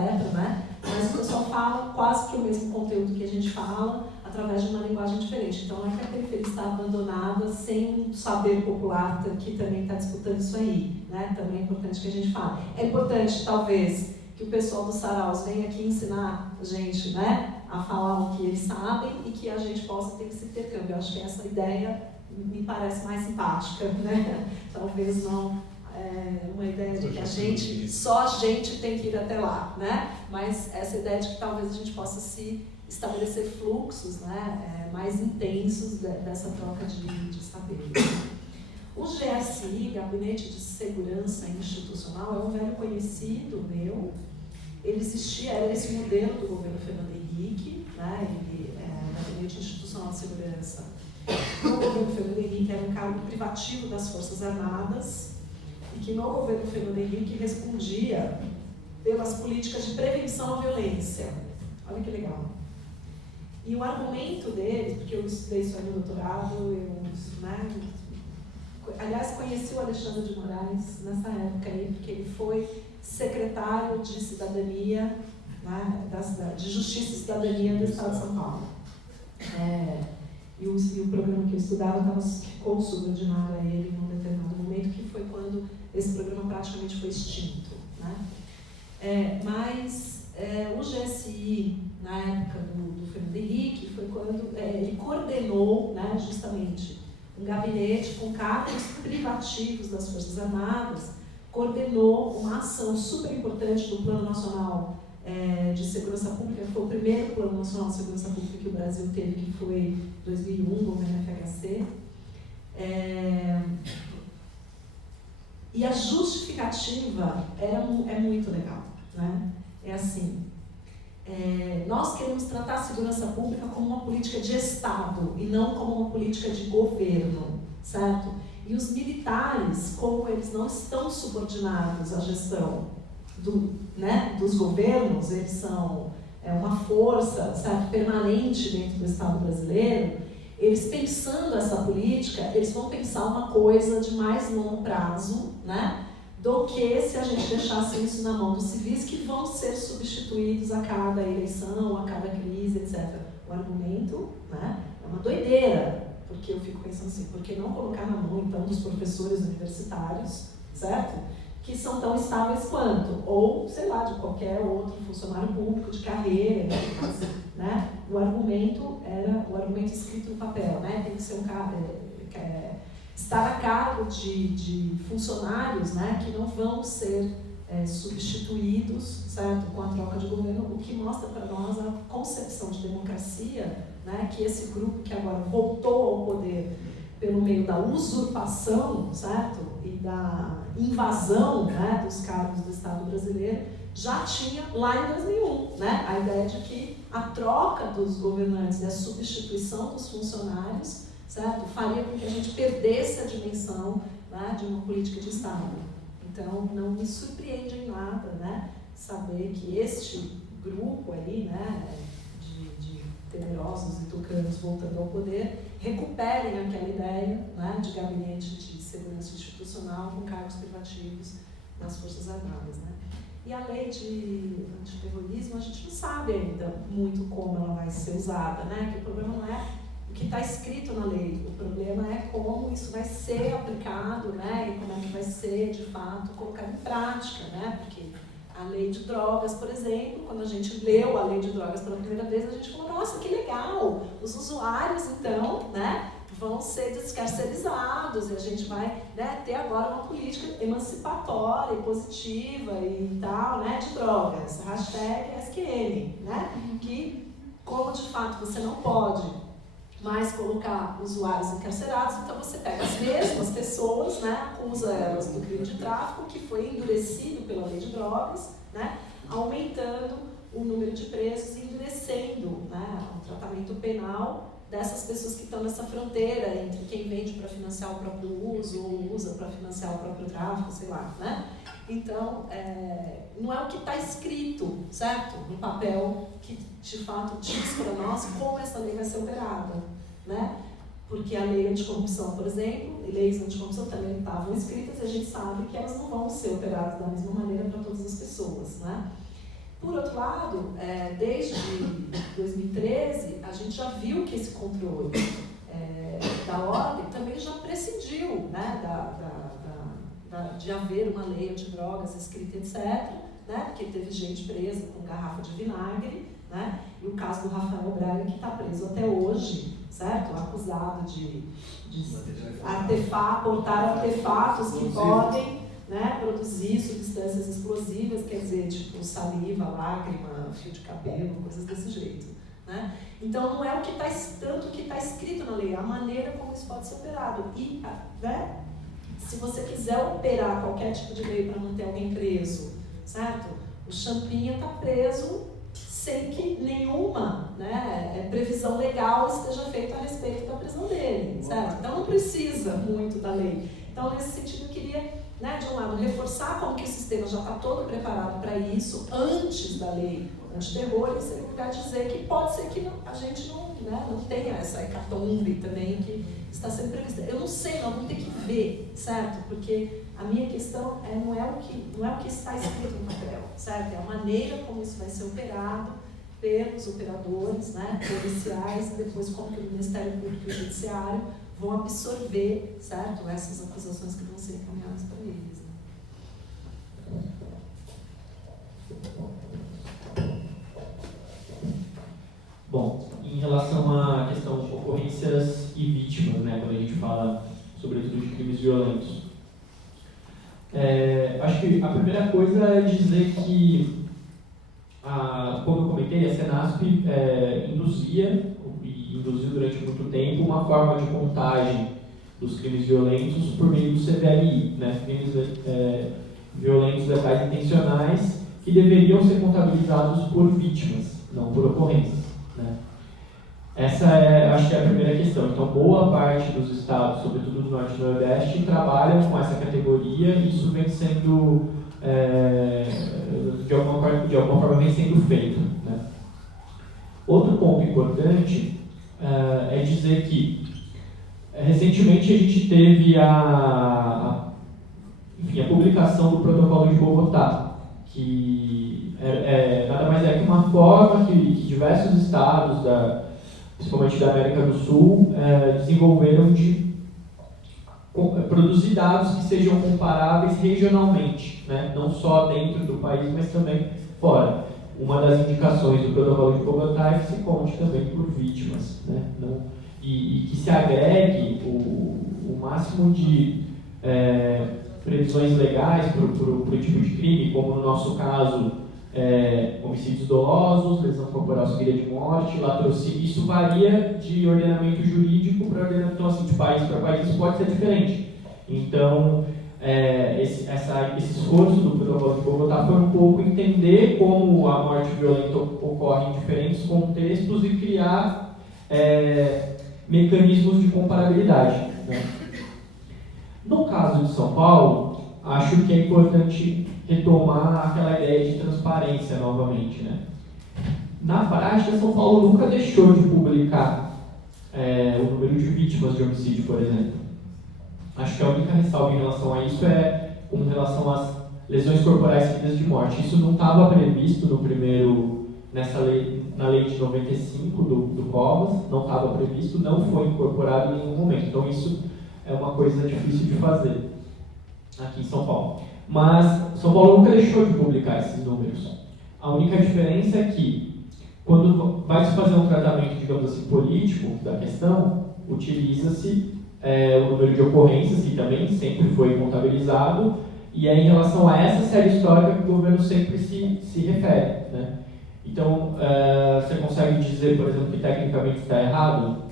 Mas o pessoal fala quase que o mesmo conteúdo que a gente fala, através de uma linguagem diferente. Então, não é que a periferia está abandonada sem um saber popular que também está disputando isso aí, Também é importante que a gente fale. É importante, talvez, que o pessoal dos saraus venha aqui ensinar a gente, a falar o que eles sabem e que a gente possa ter esse intercâmbio. Eu acho que essa ideia me parece mais simpática, Talvez não uma ideia de que só a gente tem que ir até lá, Mas essa ideia de que talvez a gente possa se estabelecer fluxos, mais intensos dessa troca de saber. O GSI, Gabinete de Segurança Institucional, é um velho conhecido meu. Ele existia, era esse modelo do governo Fernando Henrique, né? Ele, Gabinete Institucional de Segurança. No governo Fernando Henrique era um cargo privativo das Forças Armadas e que no governo Fernando Henrique respondia pelas políticas de prevenção à violência. Olha que legal. E o argumento deles, porque eu estudei isso aí no doutorado, aliás, conheci o Alexandre de Moraes nessa época aí, porque ele foi secretário de Cidadania, né, de Justiça e Cidadania do Estado de São Paulo. E o programa que eu estudava ficou subordinado a ele num determinado momento, que foi quando esse programa praticamente foi extinto. Né? Mas o GSI, na época do Fernando Henrique, foi quando ele coordenou, né, justamente um gabinete com cargos privativos das Forças Armadas, coordenou uma ação super importante do Plano Nacional de Segurança Pública. Foi o primeiro Plano Nacional de Segurança Pública que o Brasil teve, que foi em 2001, governo FHC. E a justificativa é muito legal. Né? É assim, nós queremos tratar a segurança pública como uma política de Estado e não como uma política de governo, certo? E os militares, como eles não estão subordinados à gestão dos governos, eles são uma força, certo, permanente dentro do Estado brasileiro, eles pensando essa política, eles vão pensar uma coisa de mais longo prazo, né? Do que se a gente deixasse isso na mão dos civis, que vão ser substituídos a cada eleição, a cada crise, etc. O argumento, né, é uma doideira, porque eu fico pensando assim, por que não colocar na mão, então, dos professores universitários, certo? Que são tão estáveis quanto, ou, sei lá, de qualquer outro funcionário público de carreira, né? O argumento era o argumento escrito no papel, né? Tem que ser um cara... estar a cargo de funcionários, né, que não vão ser substituídos, certo, com a troca de governo, o que mostra para nós a concepção de democracia, né, que esse grupo que agora voltou ao poder pelo meio da usurpação, certo, e da invasão, né, dos cargos do Estado brasileiro, já tinha lá em 2001, né, a ideia de que a troca dos governantes e a substituição dos funcionários, certo, faria com que a gente perdesse a dimensão, né, de uma política de Estado. Então, não me surpreende em nada, né, saber que este grupo aí, né, de temerosos e tucanos voltando ao poder, recuperem aquela ideia, né, de gabinete de segurança institucional com cargos privativos nas Forças Armadas. Né. E a lei de antiterrorismo, a gente não sabe ainda muito como ela vai ser usada, né, que o problema não é o que está escrito na lei, o problema é como isso vai ser aplicado, né, e como é que vai ser, de fato, colocado em prática, né, porque a lei de drogas, por exemplo, quando a gente leu a lei de drogas pela primeira vez, a gente falou, nossa, que legal, os usuários, então, né, vão ser descarcerizados e a gente vai, né, ter agora uma política emancipatória e positiva e tal, né, de drogas, #SQM, né, que, como de fato você não pode mais colocar usuários encarcerados, então você pega as mesmas pessoas, né, acusa elas do crime de tráfico, que foi endurecido pela lei de drogas, né, aumentando o número de presos e endurecendo, né, o tratamento penal dessas pessoas que estão nessa fronteira entre quem vende para financiar o próprio uso ou usa para financiar o próprio tráfico, sei lá, né? Então, não é o que está escrito, certo? No papel que, de fato, diz para nós como essa lei vai ser operada, né? Porque a lei anticorrupção, por exemplo, e leis anticorrupção também estavam escritas e a gente sabe que elas não vão ser operadas da mesma maneira para todas as pessoas, né? Por outro lado, desde 2013, a gente já viu que esse controle da ordem também já prescindiu, né, de haver uma lei antidrogas escrita, etc., né, porque teve gente presa com garrafa de vinagre, né, e o caso do Rafael Braga, que está preso até hoje, certo? Acusado de aportar artefatos que podem, né, produzir substâncias explosivas, quer dizer, tipo saliva, lágrima, fio de cabelo, coisas desse jeito, né? Então não é o que tanto o que está escrito na lei, é a maneira como isso pode ser operado. E, né, se você quiser operar qualquer tipo de lei para manter alguém preso, certo? O Champinha está preso sem que nenhuma, né, previsão legal esteja feita a respeito da prisão dele, certo? Então não precisa muito da lei. Então, nesse sentido, eu queria, né, de um lado, reforçar como que o sistema já está todo preparado para isso antes da lei antiterror, e em segundo lugar, dizer que pode ser que a gente não, né, não tenha essa hecatombe também que está sendo prevista. Eu não sei, nós vamos ter que ver, certo? Porque a minha questão não é o que está escrito no papel, certo? É a maneira como isso vai ser operado pelos operadores, né, policiais, e depois como que o Ministério Público e o Judiciário vão absorver, certo, essas acusações que vão ser encaminhadas para eles. Bom, em relação à questão de ocorrências e vítimas, né, quando a gente fala, sobretudo, de crimes violentos, acho que a primeira coisa é dizer que, como eu comentei, a Senasp induziu durante muito tempo uma forma de contagem dos crimes violentos por meio do CVLI, né, crimes violentos letais intencionais, que deveriam ser contabilizados por vítimas, não por ocorrências. Né? Essa acho que é a primeira questão. Então, boa parte dos estados, sobretudo do Norte e Nordeste, trabalham com essa categoria e isso vem sendo, de alguma forma, vem sendo feito. Né? Outro ponto importante é dizer que, recentemente, a gente teve a publicação do Protocolo de Bogotá, que nada mais é que uma forma que diversos estados, principalmente da América do Sul, desenvolveram de produzir dados que sejam comparáveis regionalmente, né? Não só dentro do país, mas também fora. Uma das indicações do Protocolo de Bogotá é que se conte também por vítimas, né? E que se agregue o máximo de previsões legais para o tipo de crime, como no nosso caso, homicídios dolosos, lesão corporal seguida de morte, latrocínio. Isso varia de ordenamento jurídico para ordenamento, então, assim, de país para país, isso pode ser diferente. Então, esse esforço do Protocolo de Bogotá foi um pouco entender como a morte violenta ocorre em diferentes contextos e criar mecanismos de comparabilidade. Né? No caso de São Paulo, acho que é importante retomar aquela ideia de transparência novamente. Né? Na prática, São Paulo nunca deixou de publicar o número de vítimas de homicídio, por exemplo. Acho que a única ressalva em relação a isso é com relação às lesões corporais seguidas de morte. Isso não estava previsto na lei de 95 do Covas, não estava previsto, não foi incorporado em nenhum momento. Então isso é uma coisa difícil de fazer aqui em São Paulo. Mas São Paulo nunca deixou de publicar esses números. A única diferença é que, quando vai se fazer um tratamento, digamos assim, político da questão, utiliza-se o número de ocorrências, que também sempre foi contabilizado, e é em relação a essa série histórica que o governo sempre se refere. Né? Então, você consegue dizer, por exemplo, que tecnicamente está errado?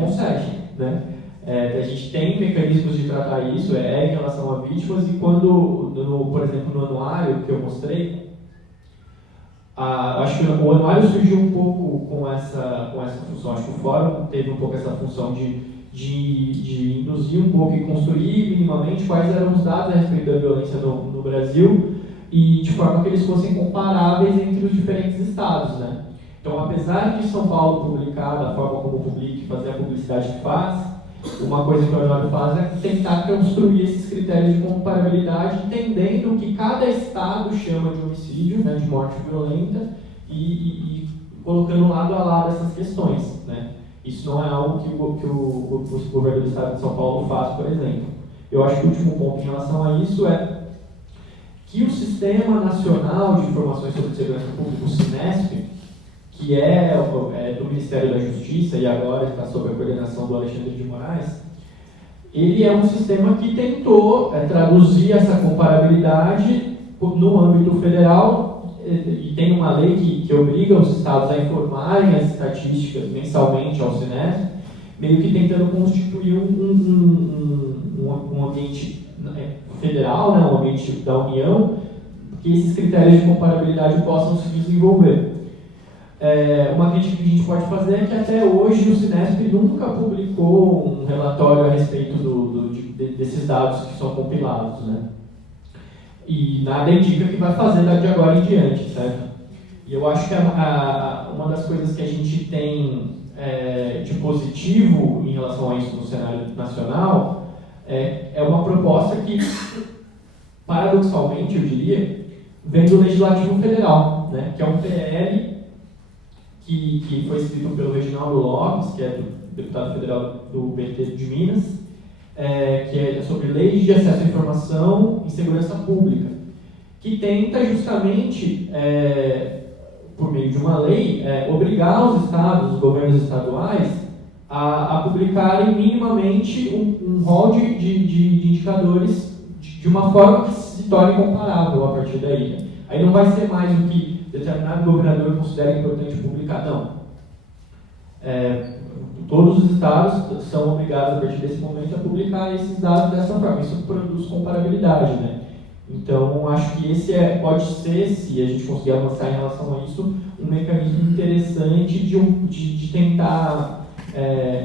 Consegue. Né? A gente tem mecanismos de tratar isso, em relação a vítimas, e quando, por exemplo, no anuário que eu mostrei, acho que o anuário surgiu um pouco com essa função. Acho que o fórum teve um pouco essa função de induzir um pouco e construir minimamente quais eram os dados a respeito da violência no Brasil, e de forma que eles fossem comparáveis entre os diferentes estados. Né? Então, apesar de São Paulo publicar da forma como publica e fazer a publicidade que faz, uma coisa que o anuário faz é tentar construir esses critérios de comparabilidade, entendendo o que cada estado chama de homicídio, né, de morte violenta, e colocando lado a lado essas questões. Né? Isso não é algo que o governo do estado de São Paulo faz, por exemplo. Eu acho que o último ponto em relação a isso é que o Sistema Nacional de Informações sobre Segurança Pública, o SINESP, que é do Ministério da Justiça e agora está sob a coordenação do Alexandre de Moraes, ele é um sistema que tentou traduzir essa comparabilidade no âmbito federal, e tem uma lei que obriga os estados a informarem as estatísticas mensalmente ao SINESP, meio que tentando constituir um ambiente federal, né, um ambiente da União, que esses critérios de comparabilidade possam se desenvolver. Uma crítica que a gente pode fazer é que até hoje o Cinesp nunca publicou um relatório a respeito desses dados que são compilados, né? E nada indica que vai fazer de agora em diante, certo? E eu acho que uma das coisas que a gente tem de positivo em relação a isso no cenário nacional é uma proposta que, paradoxalmente, eu diria, vem do Legislativo Federal, né? Que é um PL que foi escrito pelo Reginaldo Lopes, que é deputado federal do PT de Minas, que é sobre leis de acesso à informação e segurança pública, que tenta justamente, por meio de uma lei, obrigar os estados, os governos estaduais, a publicarem minimamente um rol de indicadores de uma forma que se torne comparável a partir daí. Aí não vai ser mais o que determinado governador considera importante publicar, não. Todos os estados são obrigados, a partir desse momento, a publicar esses dados dessa forma. Isso produz comparabilidade, né? Então, acho que esse pode ser, se a gente conseguir avançar em relação a isso, um mecanismo interessante de tentar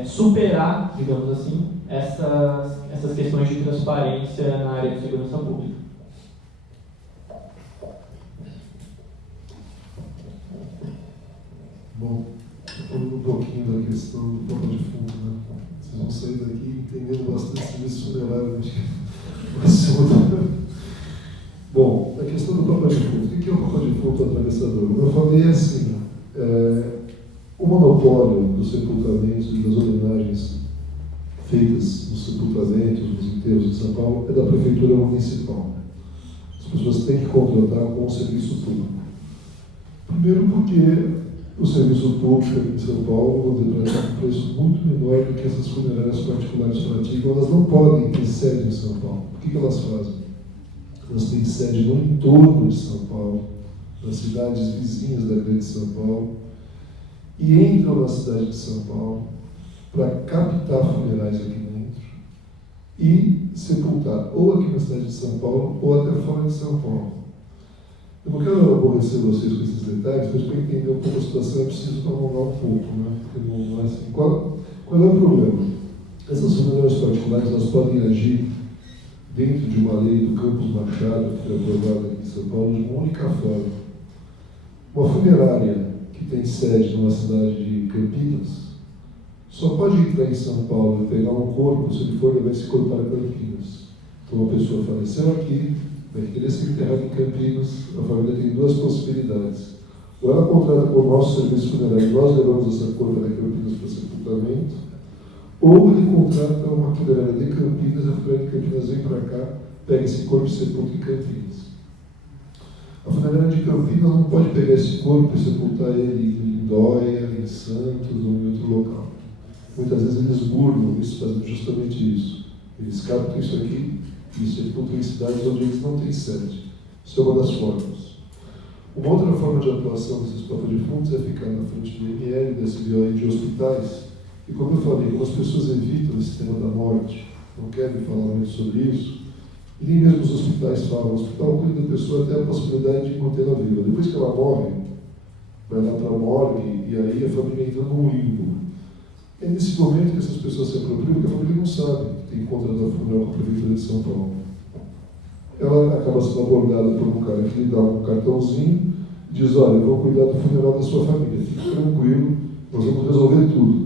superar, digamos assim, essas questões de transparência na área de segurança pública. Bom, falando um pouquinho da questão do plano de fundo, né? Vocês vão sair daqui entendendo bastante serviço funerário, Bom, a questão do Papa de Fundo. O que é o Papa de Fundo atravessador? Como eu falei, é assim, o monopólio dos sepultamentos e das homenagens feitas nos sepultamentos, nos enterros de São Paulo, é da Prefeitura Municipal. As pessoas têm que contratar com o serviço público. Primeiro porque o serviço público aqui em São Paulo pratica um preço muito menor do que essas funerárias particulares praticam. Elas não podem ter sede em São Paulo. O que elas fazem? Elas têm sede no entorno de São Paulo, nas cidades vizinhas da grande São Paulo, e entram na cidade de São Paulo para captar funerais aqui dentro e sepultar ou aqui na cidade de São Paulo ou até fora de São Paulo. Eu não quero aborrecer vocês com esses detalhes, mas para entender um pouco a situação é preciso alongar um pouco, né? Porque não é assim. Qual é o problema? Essas funerárias particulares elas podem agir dentro de uma lei do Campos Machado, que foi aprovada aqui em São Paulo, de uma única forma. Uma funerária que tem sede numa cidade de Campinas só pode entrar em São Paulo e pegar um corpo se ele for levar esse corpo para Campinas. Então, uma pessoa faleceu aqui, vai querer ser enterrado em Campinas, a família tem duas possibilidades. Ou ela contrata com o nosso serviço funerário, nós levamos essa corpo para Campinas para sepultamento, ou ele contrata uma funerária de Campinas, a funerária de Campinas vem para cá, pega esse corpo e sepulta em Campinas. A funerária de Campinas não pode pegar esse corpo e sepultar ele em Dóia, em Santos ou em outro local. Muitas vezes eles burlam isso, fazendo justamente isso. Eles captam isso aqui e sepultam em cidades onde eles não têm sede. Isso é uma das formas. Uma outra forma de atuação desses planos de fundos é ficar na frente do IML, da CBO e de hospitais. E como eu falei, como as pessoas evitam esse tema da morte, não querem falar muito sobre isso, e nem mesmo os hospitais falam. O hospital cuida da pessoa até a possibilidade de mantê-la viva. Depois que ela morre, vai lá para a morgue e aí a família entra num limbo. É nesse momento que essas pessoas se apropriam, porque a família não sabe que tem contrato funeral com a Prefeitura de São Paulo. Ela acaba sendo abordada por um cara que lhe dá um cartãozinho e diz: olha, eu vou cuidar do funeral da sua família, fique tranquilo, nós vamos resolver tudo.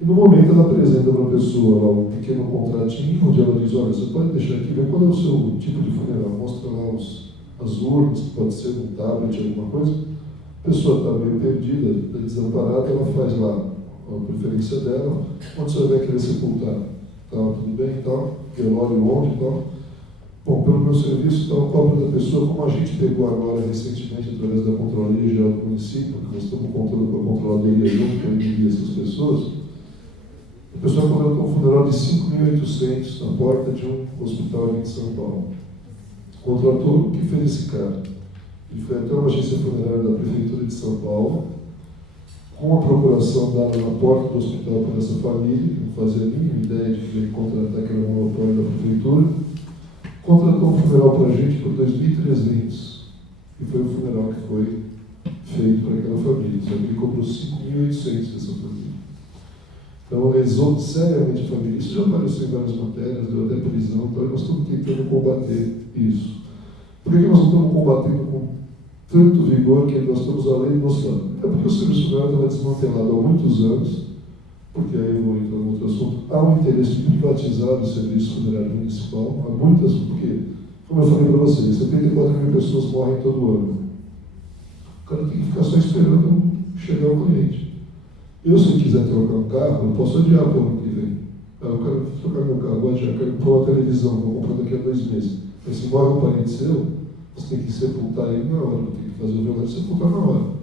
E no momento ela apresenta para a pessoa lá um pequeno contratinho, onde ela diz: olha, você pode deixar aqui, ver qual é o seu tipo de funeral, mostra lá as urnas, que pode ser um tablet, alguma coisa. A pessoa está meio perdida, está desamparada, ela faz lá a preferência dela, onde você vai querer sepultar. Tal, tudo bem e tal, velório onde e tal. Bom, pelo meu serviço, então, cobra da pessoa, como a gente pegou agora recentemente através da Controladoria Geral do Município, que nós estamos contando com a Controladoria junto, para enviar essas pessoas, a pessoa contratou um funeral de 5.800 na porta de um hospital aqui de São Paulo. Contratou, o que fez esse cara? Ele foi até uma agência funerária da Prefeitura de São Paulo, com a procuração dada na porta do hospital por essa família, que não fazia a mínima ideia de que ia contratar aquele monopólio da prefeitura, contratou um funeral para a gente por 2.300, e foi o funeral que foi feito para aquela família, só que ele cobrou 5.800 dessa família. Então, lesou seriamente a família. Isso já apareceu em várias matérias, deu até prisão, então nós estamos tentando combater isso. Por que nós não estamos combatendo com tanto vigor que nós estamos além do nosso lado? É porque o serviço funerário estava desmantelado há muitos anos, porque aí eu vou entrar em outro assunto, há um interesse de privatizar o serviço funerário municipal, há muitas, porque, como eu falei para vocês, 74 mil pessoas morrem todo ano. O cara tem que ficar só esperando chegar o cliente. Eu, se eu quiser trocar um carro, eu posso adiar para o ano que vem. Eu quero trocar meu carro, vou adiar, quero comprar uma televisão, vou comprar daqui a 2 meses. Mas se morre um parente seu, você tem que sepultar ele na hora, tem que fazer o velório e sepultar na hora.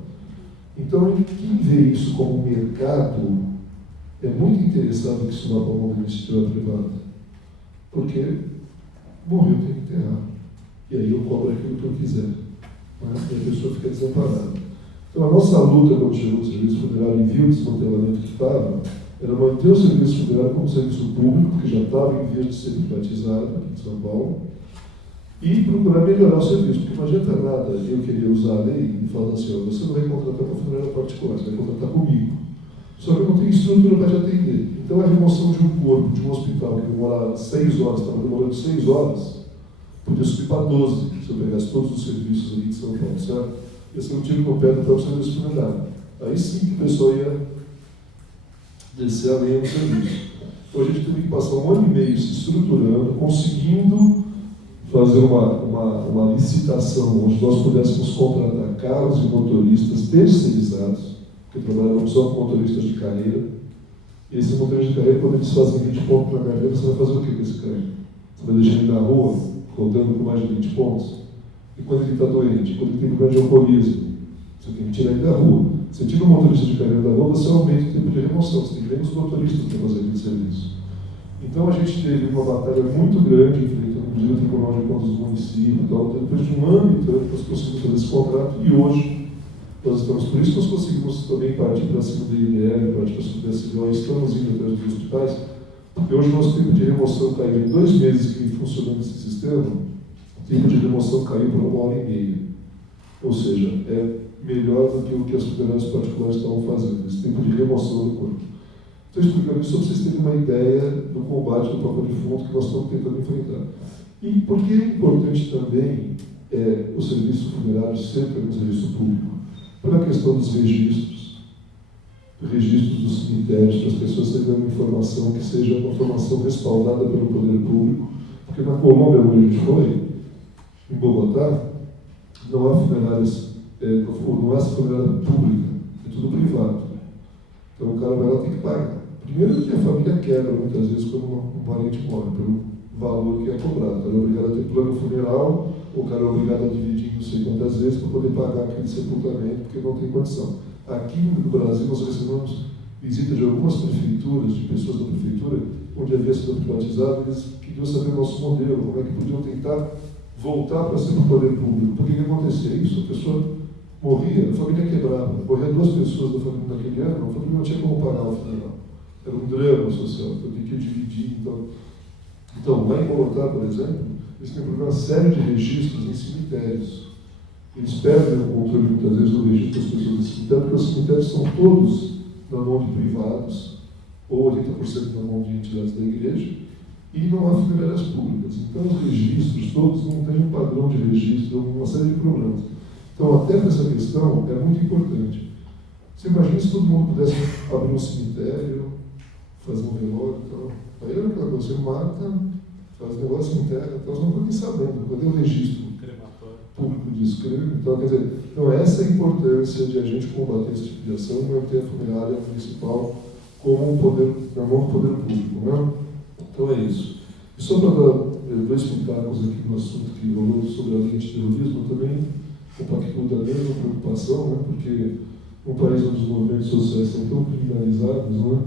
Então, quem vê isso como um mercado é muito interessado que isso vá para a mão da iniciativa privada. Porque morreu, tem que enterrar. E aí eu cobro aquilo que eu quiser. Mas a pessoa fica desamparada. Então, a nossa luta quando chegou o serviço funerário e viu o desmantelamento que estava, era manter o serviço funerário como serviço público, que já estava em vias de ser privatizado aqui em São Paulo, e procurar melhorar o serviço, porque não adianta nada eu querer usar a lei e falar assim, ó, você não vai contratar uma funerária particular, você vai contratar comigo. Só que eu não tenho estrutura para te atender. Então, a remoção de um corpo de um hospital que demorava 6 horas, estava demorando 6 horas, podia subir para 12, se eu pegasse todos os serviços ali de São Paulo, certo? Ia ser um tiro no pé do próprio serviço funerário. Aí sim que a pessoa ia descer a lenha do serviço. Então, a gente teve que passar 1 ano e meio se estruturando, conseguindo fazer uma licitação onde nós pudéssemos contratar carros e motoristas terceirizados, que trabalhavam só com motoristas de carreira. E esse motorista de carreira, quando eles fazem 20 pontos na carreira, você vai fazer o que com esse carro? Você vai deixar ele na rua, rodando com mais de 20 pontos? E quando ele está doente, quando ele tem problema de alcoolismo, você tem que tirar ele da rua. Você tira o motorista de carreira da rua, você aumenta o tempo de remoção, você tem que menos motoristas para fazer aquele serviço. Então a gente teve uma batalha muito grande, enfrentando o Tribunal de Contas do município, então, depois de 1 ano e tanto, nós conseguimos fazer esse contrato, e hoje nós estamos, por isso nós conseguimos também partir para cima do INL, partir para cima do SBO, estamos indo atrás dos hospitais, porque hoje o nosso tempo de remoção caiu em 2 meses que funcionando esse sistema, o tempo de remoção caiu para 1 hora e meia. Ou seja, é melhor do que o que as funerárias particulares estavam fazendo, esse tempo de remoção do corpo. Estou explicando isso só para vocês terem uma ideia do combate do próprio defunto que nós estamos tentando enfrentar. E por que é importante também o serviço funerário ser um serviço público? Pela questão dos registros dos cemitérios, para as pessoas terem uma informação que seja uma informação respaldada pelo poder público, porque na Colômbia, onde a gente foi, em Bogotá, não há funerárias, não há funerária pública, é tudo privado. Então o cara vai lá e tem que pagar. Primeiro que a família quebra muitas vezes quando um parente morre, pelo valor que é cobrado. O cara é obrigado a ter plano funeral, o cara é obrigado a dividir não sei quantas vezes para poder pagar aquele sepultamento, porque não tem condição. Aqui no Brasil nós recebemos visita de algumas prefeituras, de pessoas da prefeitura, onde havia sido privatizado, eles queriam saber o nosso modelo, como é que podiam tentar voltar para ser o poder público. Por que acontecia isso? A pessoa morria, a família quebrava. Morria 2 pessoas da família naquele ano, a família não tinha como pagar o funeral. Era um drama social, eu tinha que dividir. Então, lá em Bogotá, por exemplo, eles têm um problema sério de registros em cemitérios. Eles perdem o controle, muitas vezes, do registro das pessoas do cemitério, porque os cemitérios são todos na mão de privados, ou 80% na mão de entidades da igreja, e não há funerárias públicas. Então, os registros todos não têm um padrão de registro, uma série de problemas. Então, até nessa questão, é muito importante. Você imagina se todo mundo pudesse abrir um cemitério, fazer um velório e tal. Aí era aquela coisa, você mata, faz negócio, enterra, então nós não estamos nem sabendo. Cadê o registro público disso? Então, quer dizer, então essa é a importância de a gente combater esse tipo de ação e manter a funerária municipal como na mão do poder público, né? Então é isso. E só para dar 2 pitacos aqui no assunto que rolou sobre a lei de terrorismo, eu também compactuo da mesma preocupação, né? Porque um país onde os movimentos sociais são tão criminalizados, né?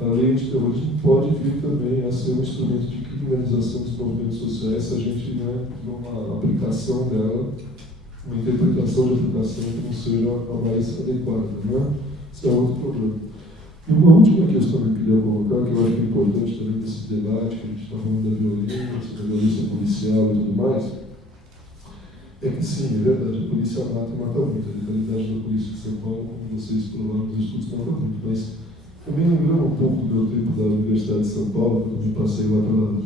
A lei de terrorismo pode vir também a ser um instrumento de criminalização dos movimentos sociais se a gente, né, numa aplicação dela, uma interpretação de aplicação que não seja a mais adequada, né? Isso é outro problema. E uma última questão que eu queria colocar, que eu acho que é importante também nesse debate, que a gente está falando da violência policial e tudo mais, é que sim, é verdade, a polícia mata e mata muito. A letalidade da polícia de São Paulo, como vocês provaram nos estudos, mata muito. Mas também lembrando um pouco do meu tempo da Universidade de São Paulo, quando eu passei lá pela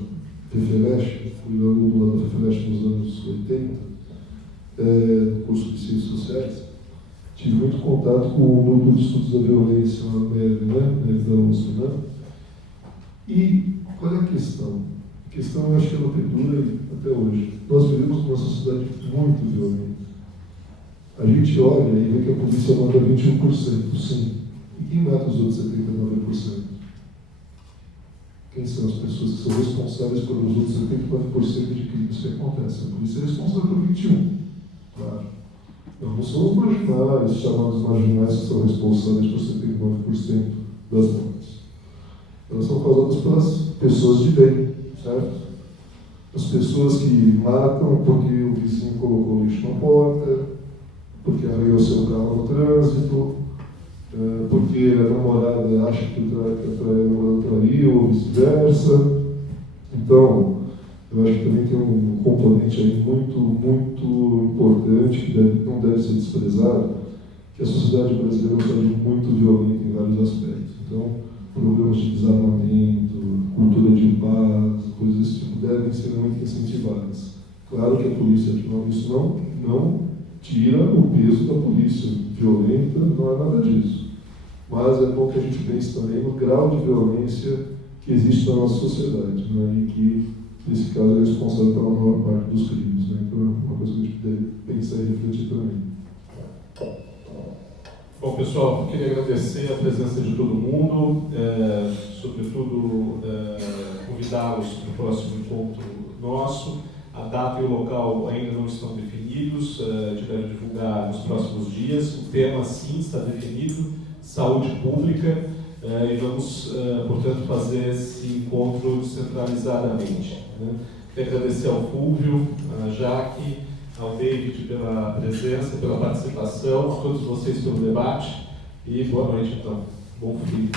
FEFELESH, fui aluno lá da FEFELESH nos anos 80, no curso de Ciências Sociais, tive muito contato com o núcleo de estudos da violência na MEV, né, da USP, né? E qual é a questão? A questão, eu acho que ela perdura até hoje. Nós vivemos numa sociedade muito violenta. A gente olha e vê que a polícia mata 21%, sim. E quem mata os outros 79%? Quem são as pessoas que são responsáveis pelos outros 79% de crimes que acontecem? A polícia é responsável por 21%, claro. Não são os marginais, os chamados marginais, que são responsáveis por 79% das mortes. Elas são causadas pelas pessoas de bem, certo? As pessoas que matam porque o vizinho colocou lixo na porta, porque arranhou seu carro no trânsito, porque a namorada acha que a namorada traiu, ou vice-versa. Então, eu acho que também tem um componente aí muito, muito importante que não deve ser desprezado, que a sociedade brasileira é uma sociedade muito violenta em vários aspectos. Então, programas de desarmamento, cultura de paz, coisas desse tipo devem ser muito incentivadas. Claro que a polícia, isso não tira o peso da polícia violenta, não é nada disso. Mas é bom que a gente pense também no grau de violência que existe na nossa sociedade, né? E que, nesse caso, é responsável pela maior parte dos crimes. Né? Então, é uma coisa que a gente deve pensar e refletir também. Bom, pessoal, queria agradecer a presença de todo mundo, sobretudo convidá-los para o próximo encontro nosso. A data e o local ainda não estão definidos, a gente deve divulgar nos próximos dias. O tema, sim, está definido, saúde pública, e vamos, portanto, fazer esse encontro descentralizadamente. Né? Quero agradecer ao Fúvio, à Jaque, ao David pela presença, pela participação, a todos vocês pelo debate, e boa noite, então. Bom fim.